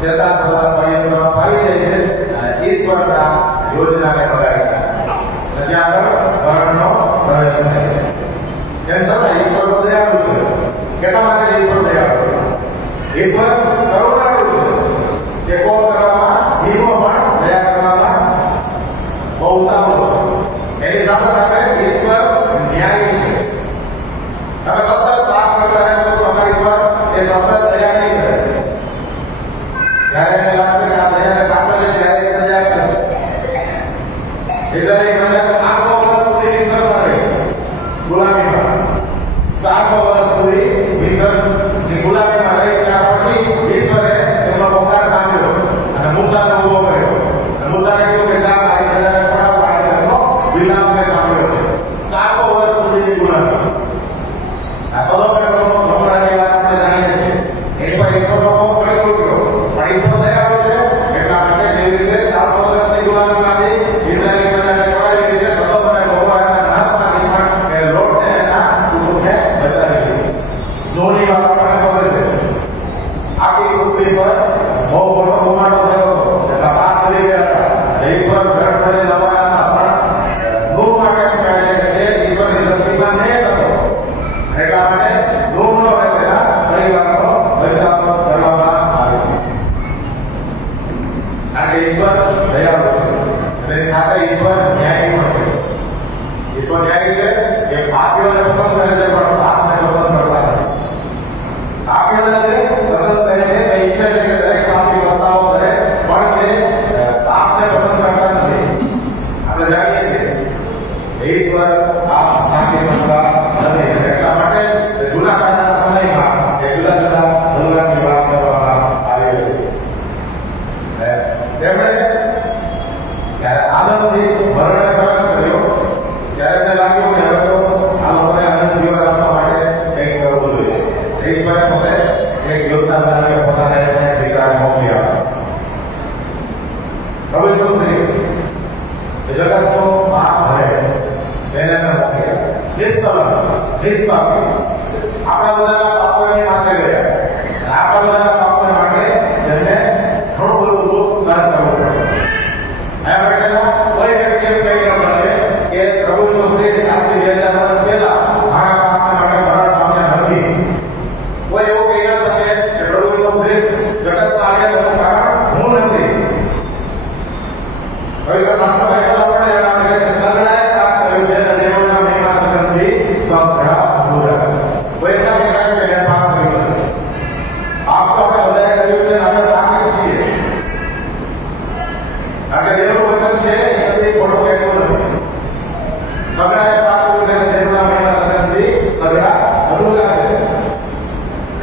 શેતાન પોતાના ષડયંત્રમાં પાવી જાય છે અને ઈશ્વરના યોજનાને બગાડી નાખે ત્યાં આગળ મરણનો પ્રવેશ થાય છે તેમ છતાં ઈશ્વર તો દયાળુ છે કેટલા માટે ઈશ્વર દયાળુ છે ઈશ્વર કરુણાળુ છે ટેકો કરવામાં ધીમો પણ દયા કરવામાં બહુ ઉતાવળો એની સાથે સાથે ઈશ્વર ન્યાયી છે તમે સતત પાપ કરતા રહેશો તો તમારી પર એ સતત દયા નહીં કરે જ્યારે એને લાગશે કે આ દયાને કાપે છે ત્યારે એ દયા કરે ઇઝરાયેલી પ્રજા 800 વર્ષ સુધી મિસરમાં રહી ગુલામીમાં તો 800 વર્ષ સુધી મિસરની ગુલામીમાં રહી ત્યાં પછી ઈશ્વરે તેમનો પોકાર સાંભળ્યો અને મૂસાને ઉભો કર્યો અને મૂસાને કીધું કે જા આ પ્રજાને પડાવો આ તેમનો વિલાપ મેં સાંભળ્યો છે 400 વર્ષ સુધીની ગુલામી આ સદોમને નોકરાની વાત આપણે જાણીએ છીએ એની પર ઈશ્વરનો બહુ ફરક ઉઠ્યો પણ ઈશ્વર દયાળુ છે એટલા માટે જેવી રીતે 400 વર્ષની ગુલામીમાંથી ઇઝરાયેલી પ્રજાને છોડાવી રીતે સદોમ અને ગોમોરાના નાશમાંથી પણ એ લોટને એના કુટુંબને બચાવી લીધી જોની વાત આપણને ખબર છે આખી પૃથ્વી પર બહુ મોટો ધુમાડો થયો હતો એટલા પાપ કરી ગયા હતા ઈશ્વર ઘર ભરે લવાયા હતા પણ નૂહ માટે કહે છે કે તે ઈશ્વરની દ્રષ્ટિમાં નેક હતો એટલા માટે નૂહનો અને તેના પરિવારનો બચાવ કરવામાં એક યોજના બનાવી પોતાને દીકરાને મોકલી આપે. પ્રભુ ઈસુ ખ્રિસ્ત જગતનો પાપ ભરે તેને મોકલી આપે. નિષ્પાપી આપણા બધાના પાપોને માથે ગયા. આપણા બધાના પાપોને માટે તેમને ઘણું બધું દુઃખ સહન કરવું પડે. આ માટેના કોઈ વ્યક્તિ એમ કહી ન શકે કે પ્રભુ ઈસુ ખ્રિસ્ત આજથી 2000 વર્ષ પહેલા મારા પાપને માટે મરણ પામ્યા નથી. કોઈ એવું કહી ન શકે કે પ્રભુ ઈસુ ખ્રિસ્ત જગતમાં આવ્યા તેનું કારણ હું નથી. પવિત્ર શાસ્ત્રમાં એટલા પણ જણાવે છે કે સગડાએ પાપ કર્યું છે અને દેવોના મહિમા સંબંધી સગડા અધૂરા. કોઈ ના કહી શકે કે પાપ કર્યું નથી. પાપ તો આપણે બધાએ કર્યું છે અને આપણે પાપી છીએ. કારણ કે દેવનું વચન છે એ કદી ખોટું કહેતું નથી. સગડાએ પાપ કર્યું છે અને દેવોના મહિમા સંબંધી સગડા અધૂરા છે.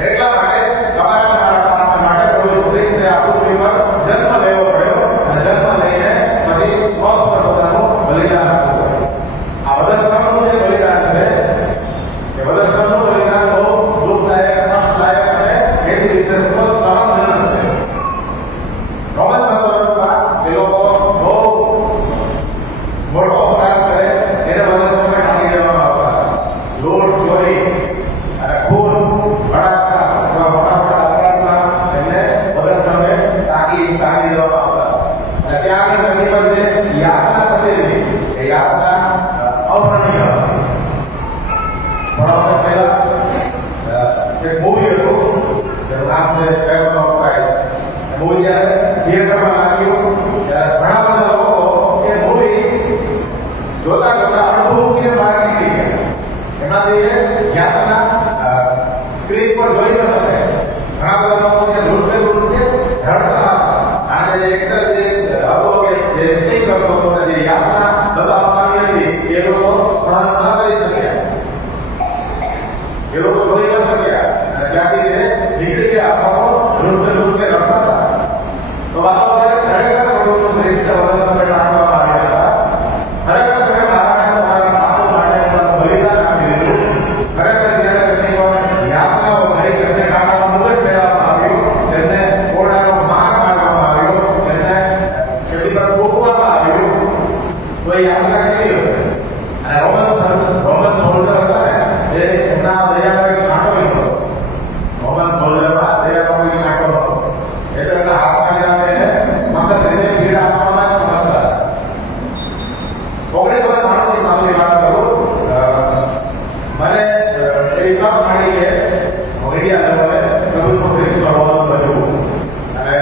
એટલા માટે તમારા મારા પાપ માટે પ્રભુ ઈસુ ખ્રિસ્તે આ પૃથ્વી પર જન્મ લેવો પડ્યો અને જન્મ લઈને પછી ક્રોસ પર પોતાનું બલિદાન આપવું પડ્યું. આ વધસ્તંભનું જે બલિદાન છે એ વધસ્તંભનું બલિદાન બહુ દુઃખદાયક, કષ્ટદાયક અને એથી વિશેષ તો શરમજનક છે. રોમન સંપ્રદાયમાં એ લોકો બહુ મોટો અપરાધ કરે એને વધસ્તંભે ટાંકી દેવામાં આવતા. લૂંટ, ચોરી અને ખૂન, બળાત્કાર અથવા મોટા મોટા અપરાધમાં એમને વધસ્તંભે ટાંકી દેવામાં આવતા. અને ત્યાં તેમની પર જે યાતના થતી હતી એ યાતના અવર્ણનીય હતી. થોડા વખત પહેલા એક મૂવી હતું જેનું નામ છે પેશન ઓફ ક્રાઇસ્ટ. મૂવી જ્યારે થિયેટરમાં લાગ્યું ત્યારે ઘણા બધા લોકો એ મૂવી જોતા જોતા અડધું મૂકીને બહાર નીકળી ગયા. એમાંથી એ યાતના સ્ક્રીન પર જોઈ ન શકે. ઘણા બધા લોકો રૂસે રડતા હતા. અને જે એક્ટર જે હતો કે જે એક્ટિંગ કરતો હતો અને જે યાતના બતાવવાની હતી એ લોકો સહન ન કરી શક્યા. એ લોકો જોઈ ન શક્યા અને ત્યાંથી તે નીકળી ગયા અથવા રૂસે રડતા હતા. તો વાતો ખરેખર પ્રભુ ઈસુ ખ્રિસ્તે વધસ્તંભે ટાંકવામાં આવ્યા હતા. ખરેખર તમે મારા પાપો માટે પોતાનું બલિદાન આપી દીધું. ખરેખર જ્યારે તેમની પર યાતનાઓ થઈ, તેમને કાંટાનો મુગટ પહેરવામાં આવ્યો, તેમને ઓરડાનો માર મારવામાં આવ્યો, તેમને છેલ્લી પર ફૂંકવામાં આવ્યું, તો એ યાતના કેવી હશે? અને રોમન સોલ્જર હતા ને એ એમના દયાનો એક છાંટો હતો. રોમન સોલ્જરમાં દયાનો એક છાંટો હતો. એટલે એના હાથમાં જયારે સખત રીતે પીડા આપવામાં જ સમજતા હતા. 1993 સાલની વાત કરું, મને એવી તક મળી કે મીડિયા લેવલે પ્રભુ ઈસુ ખ્રિસ્તનો રોલ ભજવું. અને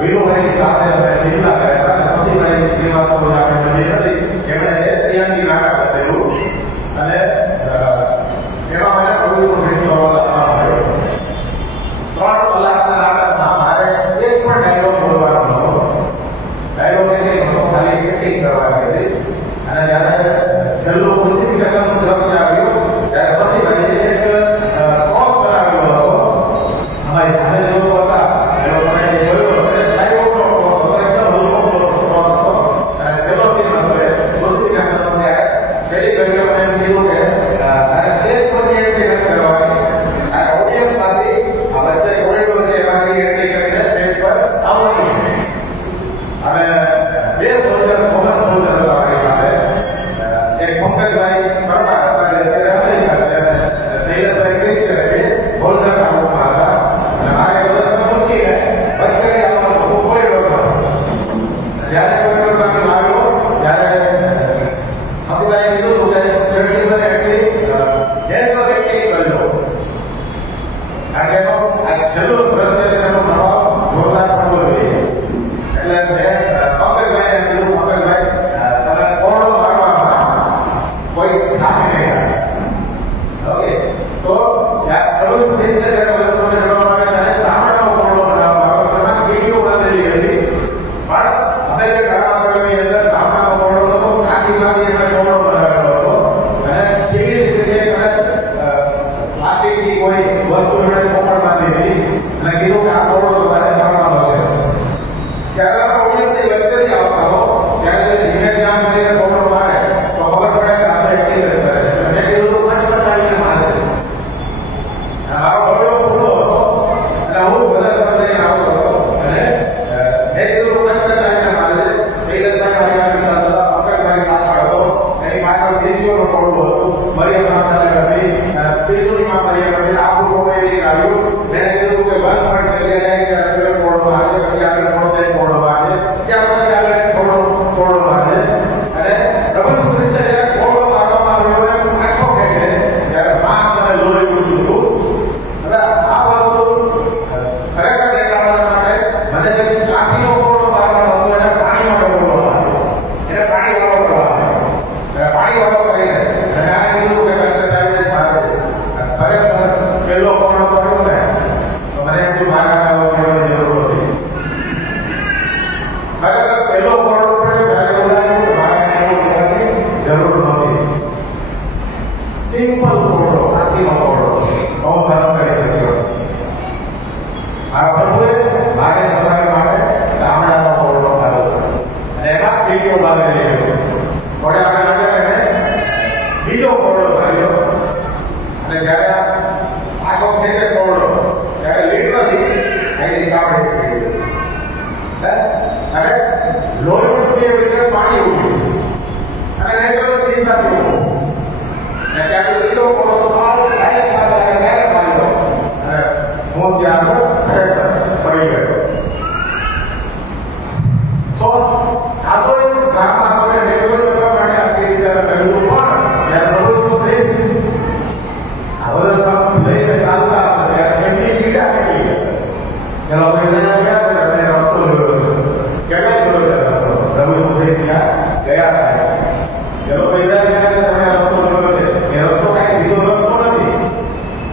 વિનુભાઈની સાથે અમે સિમલા ગયા હતા. અને શશીભાઈની શ્રીવાસ્તવ આપણે બધી હતી એમણે ત્રિયાંગી નાટક કરેલું અને એમાં મને પ્રભુ ઈસુ ખ્રિસ્તનો રોલ આપવામાં આવ્યો. 3 કલાકના નાટકમાં મારે એક પણ ડાયલોગ બોલવાનો નહોતો. ડાયલોગ એ કંઈ નહોતો, ખાલી એક્ટિંગ કરવાની હતી. અને જ્યારે છેલ્લું ક્રુસિફિકેશનનું દ્રશ્ય આવ્યું ત્યારે શશીભાઈએ એક ક્રોસ બનાવ્યો હતો. અમારી સાથે જે લોકો હતા એ લોકોને જોયો હશે, ડાયલોગનો ક્રોસ હતો, એકદમ હલકો ક્રોસ હતો. અને છેલ્લો સીન હતો એ ક્રુસિફિકેશનનો. ત્યારે પેલી ઘડીએ મને એમ કીધું કે તારે સ્ટેજ પરથી એક્ટિંગ નથી કરવાની, આ ઓડિયન્સમાંથી આ વચ્ચે કોરિડોર છે એમાંથી એન્ટ્રી કરીને સ્ટેજ પર આવવાની છે. અને 2 સોલ્જર, કોમન સોલ્જર હતા મારી સાથે. એક પંકજભાઈ પરમાર હતા જે અત્યારે અમેરિકા છે અને શૈલેષભાઈ ક્રિશ્ચિયન એ સોલ્જરના રૂપમાં હતા. અને મારે બધું પૂછીને વચ્ચેથી આવવાનું કોરિડોરમાં. જ્યારે કોરિડોરમાંથી આવ્યો ત્યારે હસીભાઈએ કીધું કે જેટલી બને એટલી નેચરલ એક્ટિંગ કરજો. કારણ કે એનો આ છેલ્લું દ્રશ્ય છે એનો પ્રભાવ જોરદાર પડવો જોઈએ. એટલે મેં પંકજભાઈને કીધું, પંકજભાઈ તમે કોરડો મારવામાં કોઈ ખામી નહીં આવે. ઓકે, તો પ્રભુ ઈસુ ખ્રિસ્તે જ્યારે વધસ્તંભે ચડવામાં આવ્યા ત્યારે ચામડાનો કોરડો બનાવવામાં આવ્યો. તેમાં કીડીઓ બાંધેલી હતી. પણ અમે જે ઘરમાં કર્યો એની અંદર ચામડાનો કોરડો નહોતો, કાચીમાંથી એમણે કોરડો બનાવેલો હતો. અને કેવી રીતે પ્લાસ્ટિકની કોઈ વસ્તુ એમણે કોમળ બાંધી હતી અને કીધું કે આ કોરડો તમારે મારવાનો છે. ત્યારે અમે ઓડિયન્સની વચ્ચેથી આવતા હો ત્યારે ધીમે ધ્યાન કરીને કોરડો મારે તો ખબર પડે કે આપણે એક્ટિંગ કરી કરે. મેં કીધું તો કષ્ટ ચાલીને મારે. મારો બળો ખુલ્લો હતો મારા પ્રભુએ મારે તમારી માટે ચામડાનો ઓરડો બનાવ્યો અને એમાં પેટીઓ બાંધી રહ્યો. થોડે આપણે આગળ બીજો ઓરડો બનાવ્યો અને જ્યારે પાછો ફેંકે ઓરડો ત્યારે લીડ નથી એની કાપડી અરે લોહી ઉઠી એવી રીતે પાણી ઉઠ્યું અને નેચરલ સીન નથી ઉઠ્યું અને ત્યાંથી લીલો ઓરડો તો સારો ટાઈસ સાથે ત્યારે બાંધ્યો અને હું ત્યાં ખરેખર પડી ગયો. સો આ તો એક ડ્રામા આપણે નેચરલ કરવા માટે આખી રીતે કર્યું પણ જ્યારે પ્રભુ સુદેશ આ બધા સામે લઈને ચાલતા હશે ત્યારે એમની પીડા કેટલી હશે. ચલો હવે ગયા છે અને રસ્તો જોયો છે કેટલાય જોયો છે રસ્તો પ્રભુ સુદેશ ત્યાં ગયા હતા. ચલો પૈસા ગયા છે તમે રસ્તો જોયો છે એ રસ્તો કઈ સીધો રસ્તો નથી.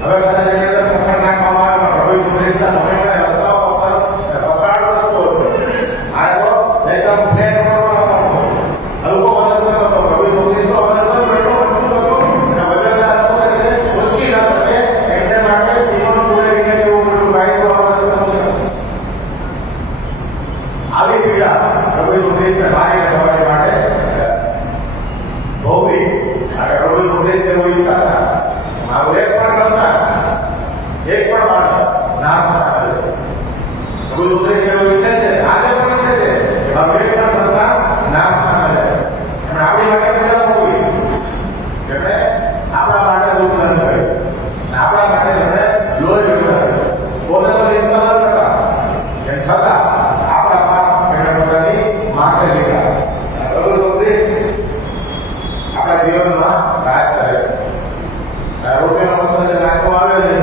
હવે કદાચ એની અંદર પકડ નાખવામાં આવે પ્રભુ સુદેશના સમયના રસ્તાઓ પર પકડાડો રસ્તો હતો. આ તો એકદમ પ્લેન હલકો વજન હતો. પ્રભુ સુદેશ તો વજન બેઠો હતો અને વજનદાર હતો એટલે ઉચકી ન શકે એટલે માટે સીમોન પુલેરીને એવું બધું ગાઈડ આવશ્યક છે. આવી પીડા પ્રભુ સુદેશને મારીને તમારી માટે ભોગવી અને પ્રભુ સુદેશ એવો ઈચ્છતા હતા મારું એક પણ સંતાન એક પણ બાળક નાશ ના કરે. પ્રભુ સુદેશ એવો ઈચ્છે છે આજે પણ ઈચ્છે છે કે મારું એક પણ સંતાન નાશ ના કરે. એમણે આપણી માટે પીડા ભોગવી એમણે આપણા માટે દુઃખ સહન કર્યું અને આપણા માટે એમણે લોહી વહેવાયું. પોતે તો નિષ્ફળ હતા એમ છતાં આપણા પાપ એમણે પોતાની માથે લીધા. પ્રભુ સુદેશ આપણા જીવનમાં રાજ કરે. રોટીનો મતલબ જે નાખવામાં આવે છે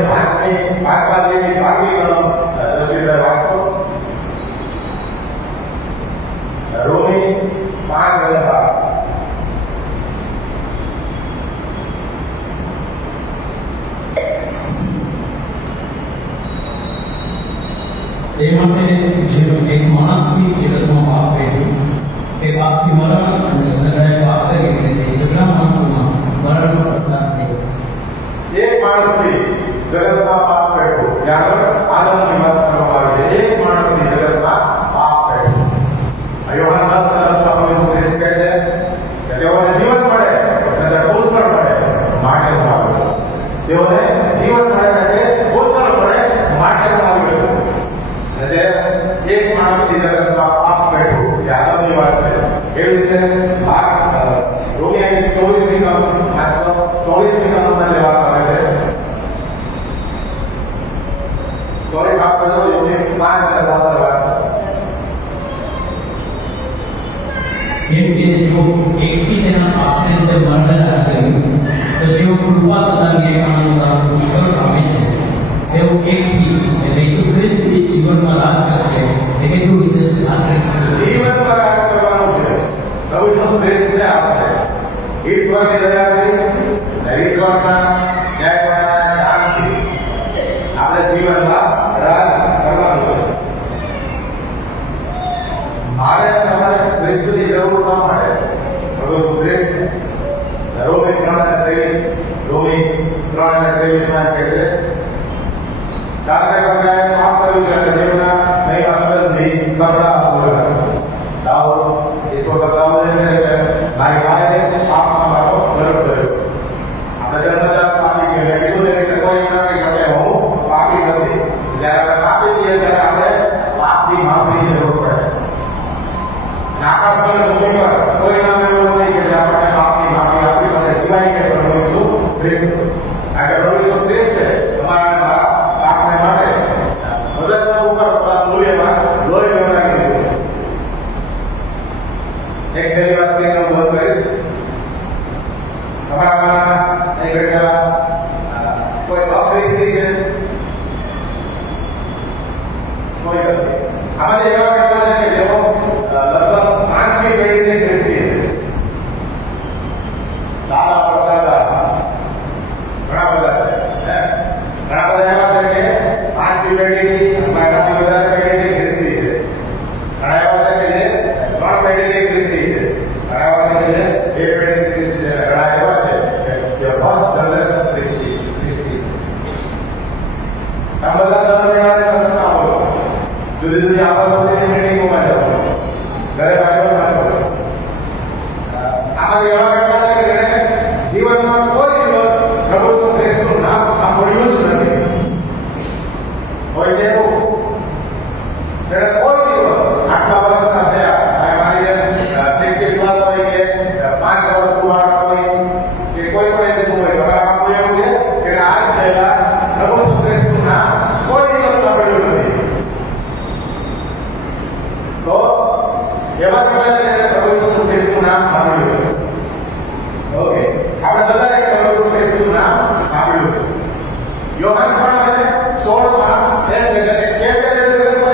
પાંચમા દેવી ભાગીનો દ્રષ્ટિએ વાંચો રોમી 5:12. તે માટે જેનો એક માણસની જગતમાં પાપ કર્યું તે પાપથી મરણ અને સદાય પાપ કરે એટલે તે સગળા માણસોમાં મરણનો પ્રસાદ થયો. એક માણસથી જગતમાં પાપ કર્યું. ત્યાં આદમની વાત કરવામાં આવે છે. એક માણસથી જગતમાં પાપ કર્યું. યોહાન 10:10 પ્રભુ સુદેશ કહે છે કે તેઓને જીવન મળે અને પુષ્કળ મળે માટે હું આવ્યો. તેઓને જીવન મળે અને પુષ્કળ મળે માટે હું આવ્યો. એટલે એક માણસથી જગતમાં પાપ કર્યું એ આદમની વાત છે. એવી રીતે રોમી 24ની કલમમાં જે વાત આવે છે સોરી માફ કરજો યુનિટ 5 અને 7 વાત કેમ કે જો એકથી તેના પાપને અંદર મરણ રાજ કર્યું તો જેઓ કૃપા તથા ન્યાયમાં દ્વારા પુષ્કળ પામે છે તેઓ એકથી એટલે ઈસુ ખ્રિસ્તની જીવનમાં રાજ કરશે એ કેટલું વિશેષ ખાતરી. જીવનમાં રાજ કરવાનું છે. પ્રભુ સુદેશને આપશે ઈશ્વરની દયાથી અને ઈશ્વરના ન્યાયમાં શાંતિ આપણે જીવનમાં રાજ કરવાનું છે. મારે તમારે ખ્રિસ્તની જરૂર શા માટે? પ્રભુ સુદેશ રોમી 3:23 કહે છે કારણ કે સગડાએ પાપ કર્યું છે અને દેવના નહીં અસંબંધી સગડા બોલ્યા. દાઉદ ઈશ્વર દાઉદે કહે છે મારી માએ પાપમાં મારો ગર્વ કર્યો. આપણે જન્મજાત પાપી છીએ એટલે કીધું ને કે કોઈ ના કહી શકે હું પાપી નથી. જ્યારે આપણે પાપી છીએ ત્યારે આપણે પાપની માફીની જરૂર પડે. આકાશ પર ભૂમિ પર કોઈ નામ એવું નથી કે જે આપણને પાપની માફી આપી શકે સિવાય કે પ્રભુ ઈસુ ખ્રિસ્ત. કારણ કે પ્રભુ ઈસુ ખ્રિસ્ત છે તમારા પાપને માટે મદદના ઉપર મૂલ્યમાં લોહી વહેવાઈ દીધું. એક છેલ્લી વાત કહીને હું બંધ કરીશ. તમારામાં અહીં બેઠેલા કોઈ અખ્રિસ્તી છે? કોઈ નથી. આમાંથી એવા કેટલા છે કે જેઓ લગભગ 5મી પેઢીથી ખ્રિસ્તી છે. દાદા પરદાદા ઘણા બધા છે. ઘણા બધા એવા છે કે 5મી પેઢીથી એનાથી વધારે પેઢીથી ખ્રિસ્તી છે. ઘણા એવા છે કે જે 3 પેઢીથી ખ્રિસ્તી છે. ઘણા એવા છે કે જે 2 પેઢીથી ખ્રિસ્તી છે. ઘણા એવા છે કે ફર્સ્ટ જનરેશન ખ્રિસ્તી છે. આ બધા ધર્મ એવા છે તમે ના બોલો. જુદી આબાદોની મિટિંગોમાં જાઓ, ઘરે ભાઈઓમાં જાઓ. આમાં એવા ઘટના છે કે જેણે જીવનમાં કોઈ દિવસ પ્રભુ ઈસુ ખ્રિસ્તનું નામ સાંભળ્યું જ નથી. હોય છે એવું જેણે કોઈ દિવસ આટલા વર્ષના થયા મારી જેમ 60 ક્લાસ હોય કે 5 વર્ષનું બાળક હોય કે કોઈ પણ એવું હોય, તમારા બાપુ એવું છે કે આજ પહેલા પ્રભુ ઈસુ ખ્રિસ્તનું નામ કોઈ દિવસ સાંભળ્યું નથી. તો એવા કહેવાય છે કે પ્રભુ ઈસુ ખ્રિસ્તનું નામ સાંભળ્યું. ઓકે, આપણે બધાએ પ્રભુ ઈસુ ખ્રિસ્તનું નામ સાંભળ્યું. યોહાન પણ 16 માં એમ કહે છે કે એટલી વિનંતી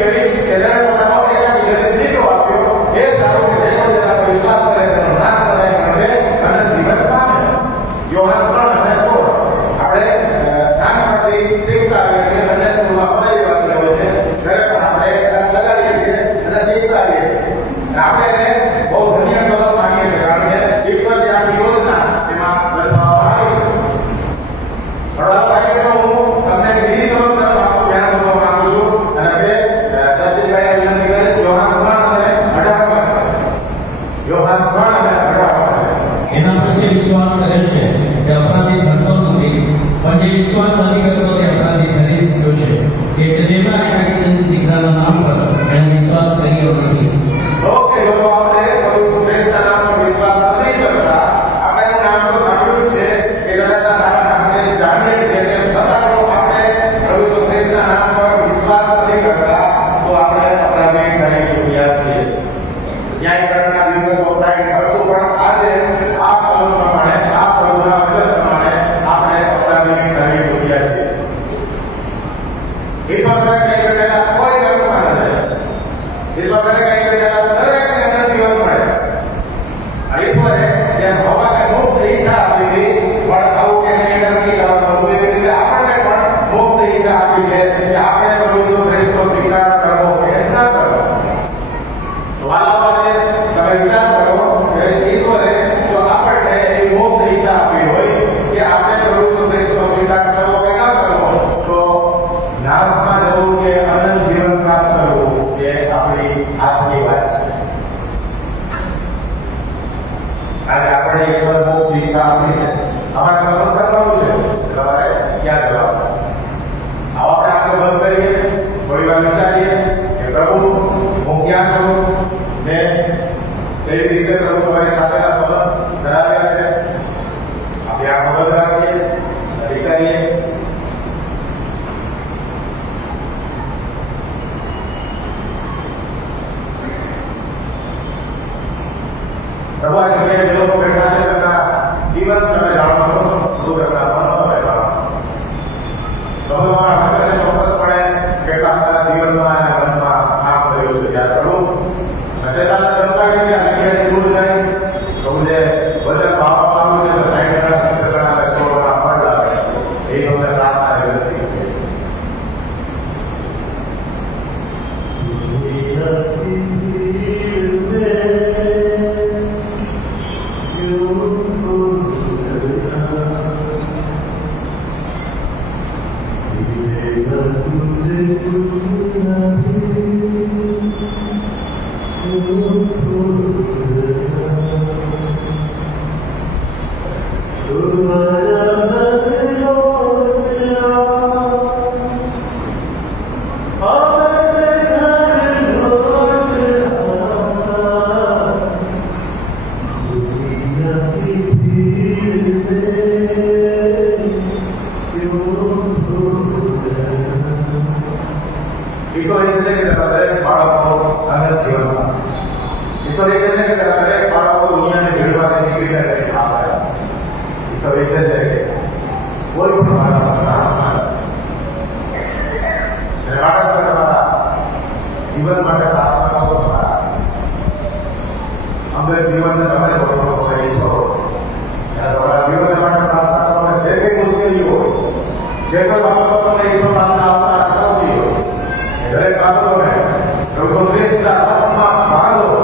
કરી કે જેને પોતાનો એકાકી દીકરો આપ્યો, એ સારું કે જેનો તેના પર વિશ્વાસ કરે તેનો નાશ થાય માટે અનંત જીવન પામે. યોહાન 3:16 આપણે નાનપણથી શીખતા આવીએ છીએ, સંડે સ્કૂલમાં ફરી વાક્ય હોય છે, ઘરે પણ આપણે લગાડીએ છીએ અને શીખતા આવીએ છીએ. આપણે એને બહુ ધન્ય કલમ માંગીએ છીએ, કારણ કે ઈશ્વરની આખી યોજના એમાં દર્શાવવામાં આવી છે. થોડા ભાઈ હું તમને બીજી કલમ તરફ આપું ધ્યાન આપવા માંગુ છું, અને તે તરફભાઈ વિનંતી કરીશ. યોહાન 3:18. યોહાન 3:18. એના પર જે વિશ્વાસ કરે છે તે અપરાધી થતો નથી, પણ જે વિશ્વાસ નથી કરતો તે અપરાધી ઠરી ચૂક્યો છે. એટલે તેમના એકાકી દીકરાના નામ પર એણે વિશ્વાસ કર્યો નથી. ઓકે, લોકો આપણે પ્રભુ ઈસુ ખ્રિસ્તના નામ પર વિશ્વાસ નથી કરતા. આપણે એનું નામ તો સાંભળ્યું છે કે કદાચ તારા નામ છે જાણીએ છીએ, તેમ છતાં જો આપણે પ્રભુ ઈસુ ખ્રિસ્તના નામ પર વિશ્વાસ નથી કરતા તો આપણે અપરાધી ઠરી ચૂક્યા છીએ. ન્યાયકરણના દિવસે તો ટ્રાય કરશું, પણ આજે આ કલમ પ્રમાણે, આ પ્રભુના વચન પ્રમાણે આપણે અપરાધી ઠરી ચૂક્યા છીએ. ઈશ્વર કરે કંઈ કરેલા કોઈ ધર્મમાં નથી. ઈશ્વર કરે કંઈ કરેલા દરેકને અંદર જીવન મળે. ઈશ્વરે જેમ હવાને મુક્ત ઈચ્છા આપી હતી, પણ આવું કે નહીં નક્કી કરવાનું, એવી રીતે આપણને પણ મુક્ત ઈચ્છા આપી છે કે આપણે પ્રભુ ઈસુ ખ્રિસ્તનો સ્વીકાર કરવો કે ન કરવો. તો વાલાઓ, આજે તમે વિચાર કરો કે ઈશ્વરે જો આપણને એવી મુક્ત ઈચ્છા આપી હોય કે આપણે પ્રભુ ઈસુ ખ્રિસ્તનો સ્વીકાર કરવો કે ન કરવો, તો નાશમાં જવું કે અનંત જીવન પ્રાપ્ત કરવું એ આપણી હાથની વાત છે. કારણ કે આપણે ઈશ્વર મુક્ત ઈચ્છા આપી છે, અમારે પસંદ કરવાનું છે, તમારે ક્યાં જવાનું. આવો આપણે આંખો બંધ કરીએ, થોડી વાર વિચારીએ કે પ્રભુ હું ક્યાં છું, ને કેવી રીતે પ્રભુ તમારી સાથેના સંબંધ ધરાવ્યા છે. આપણે આંખો બંધ રાખીએ, વિચારીએ. પ્રભુ આજે જે લોકો બેઠા છે તેમના જીવન તમે જાણો છો, પ્રભુ તેમના મનો તમે જાણો છો. પ્રભુ તમારા વચનને ચોક્કસપણે કેટલા બધા જીવનમાં અને મનમાં કામ કર્યું છે. ત્યારે પ્રભુ શેતાનને ધમકાવી છે, જગ્યાએથી દૂર જાય. પ્રભુ જે વચન પાપા પામ્યું છે તો 60 ગણા, 70 ગણા અને 100 ગણા ફળ લાવે, એ તમને પ્રાર્થના વિનંતી છે. ઈશ્વર ઈચ્છે છે કે તેના દરેક બાળકો અનંત જીવનમાં. ઈશ્વર ઈચ્છે છે કે તેના દરેક બાળકો દુનિયાની ભીડમાંથી નીકળીને તેની પાસે આવે. ઈશ્વર ઈચ્છે છે કે કોઈ પણ બાળક નાશ ના કરે. અને બાળક તમારા જીવન માટે પ્રાર્થના કરો. તમારા અંગત જીવનને તમે બોલો કે ઈશ્વર તમારા જીવન માટે પ્રાર્થના કરો. જે કંઈ મુશ્કેલી હોય, જે કોઈ બાબતો તમને ઈશ્વર પાસે આવતા અટકાવતી હોય, દરેક બાબતોને પ્રભુ ખ્રિસ્તના હાથમાં બાંધો.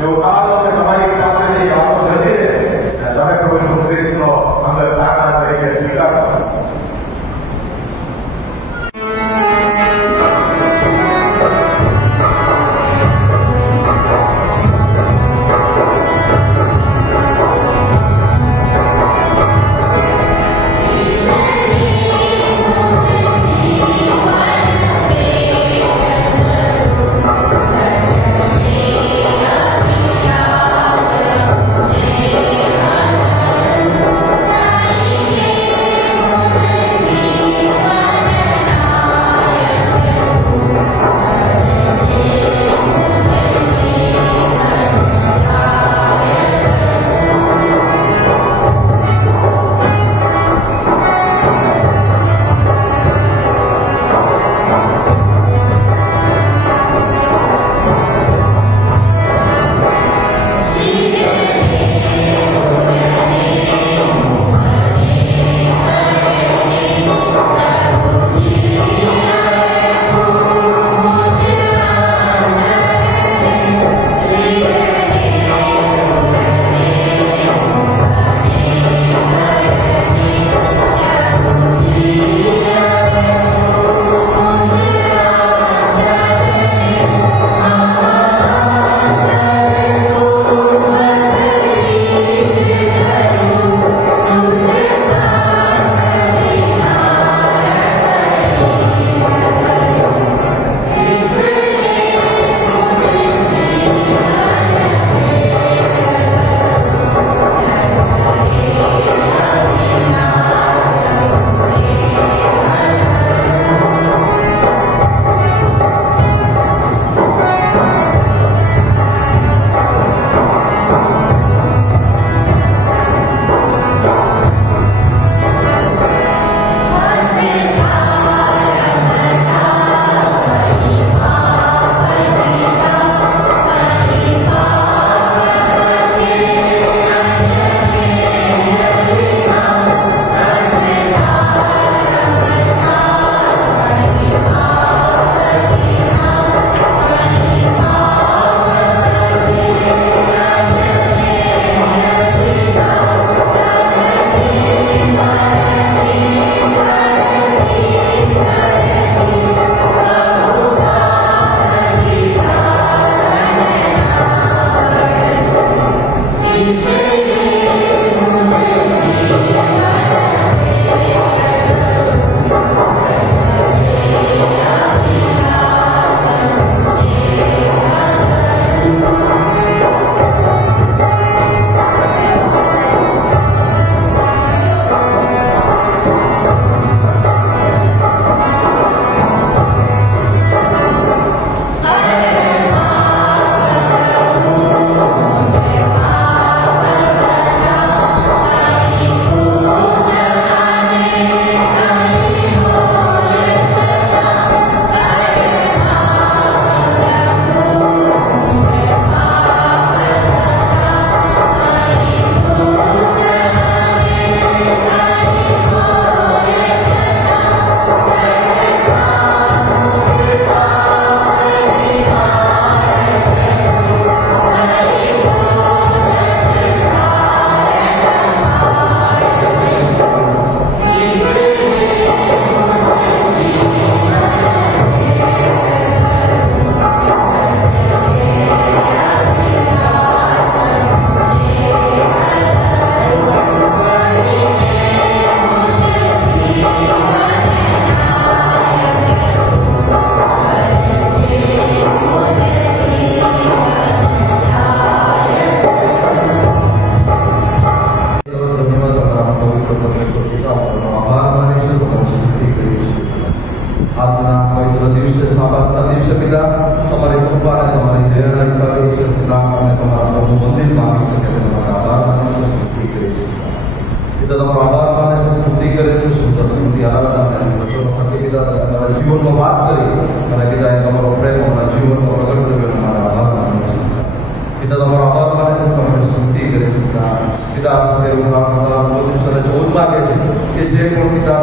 એવું કાળો કે તમારી પાસેથી વાતો જતી રહે અને તમે પ્રભુ ખ્રિસ્તનો અંદર દાખલા તરીકે સ્વીકાર કરો. દિવસે સાબતના દિવસે પિતા તમારી કૃપાને તમારી દયાના હિસાબે છે પિતા અમે તમારા પ્રભુ મંદિરમાં આવી શકે તે તમારા આભાર માને છે, સ્તુતિ કરે છે પિતા તમારો આભાર માને છે, સ્તુતિ કરે છે, સુંદર સ્તુતિ આરાધના અને વચનો થકી પિતા તમારા જીવનમાં વાત કરી અને પિતા એ તમારો પ્રેમ અમારા જીવનમાં પ્રગટ કર્યો તમારા આભાર માને છે પિતા તમારો આભાર માને છે, તમારી સ્તુતિ કરે છે પિતા પિતા એવું 14 અને 14 કે જે પણ પિતા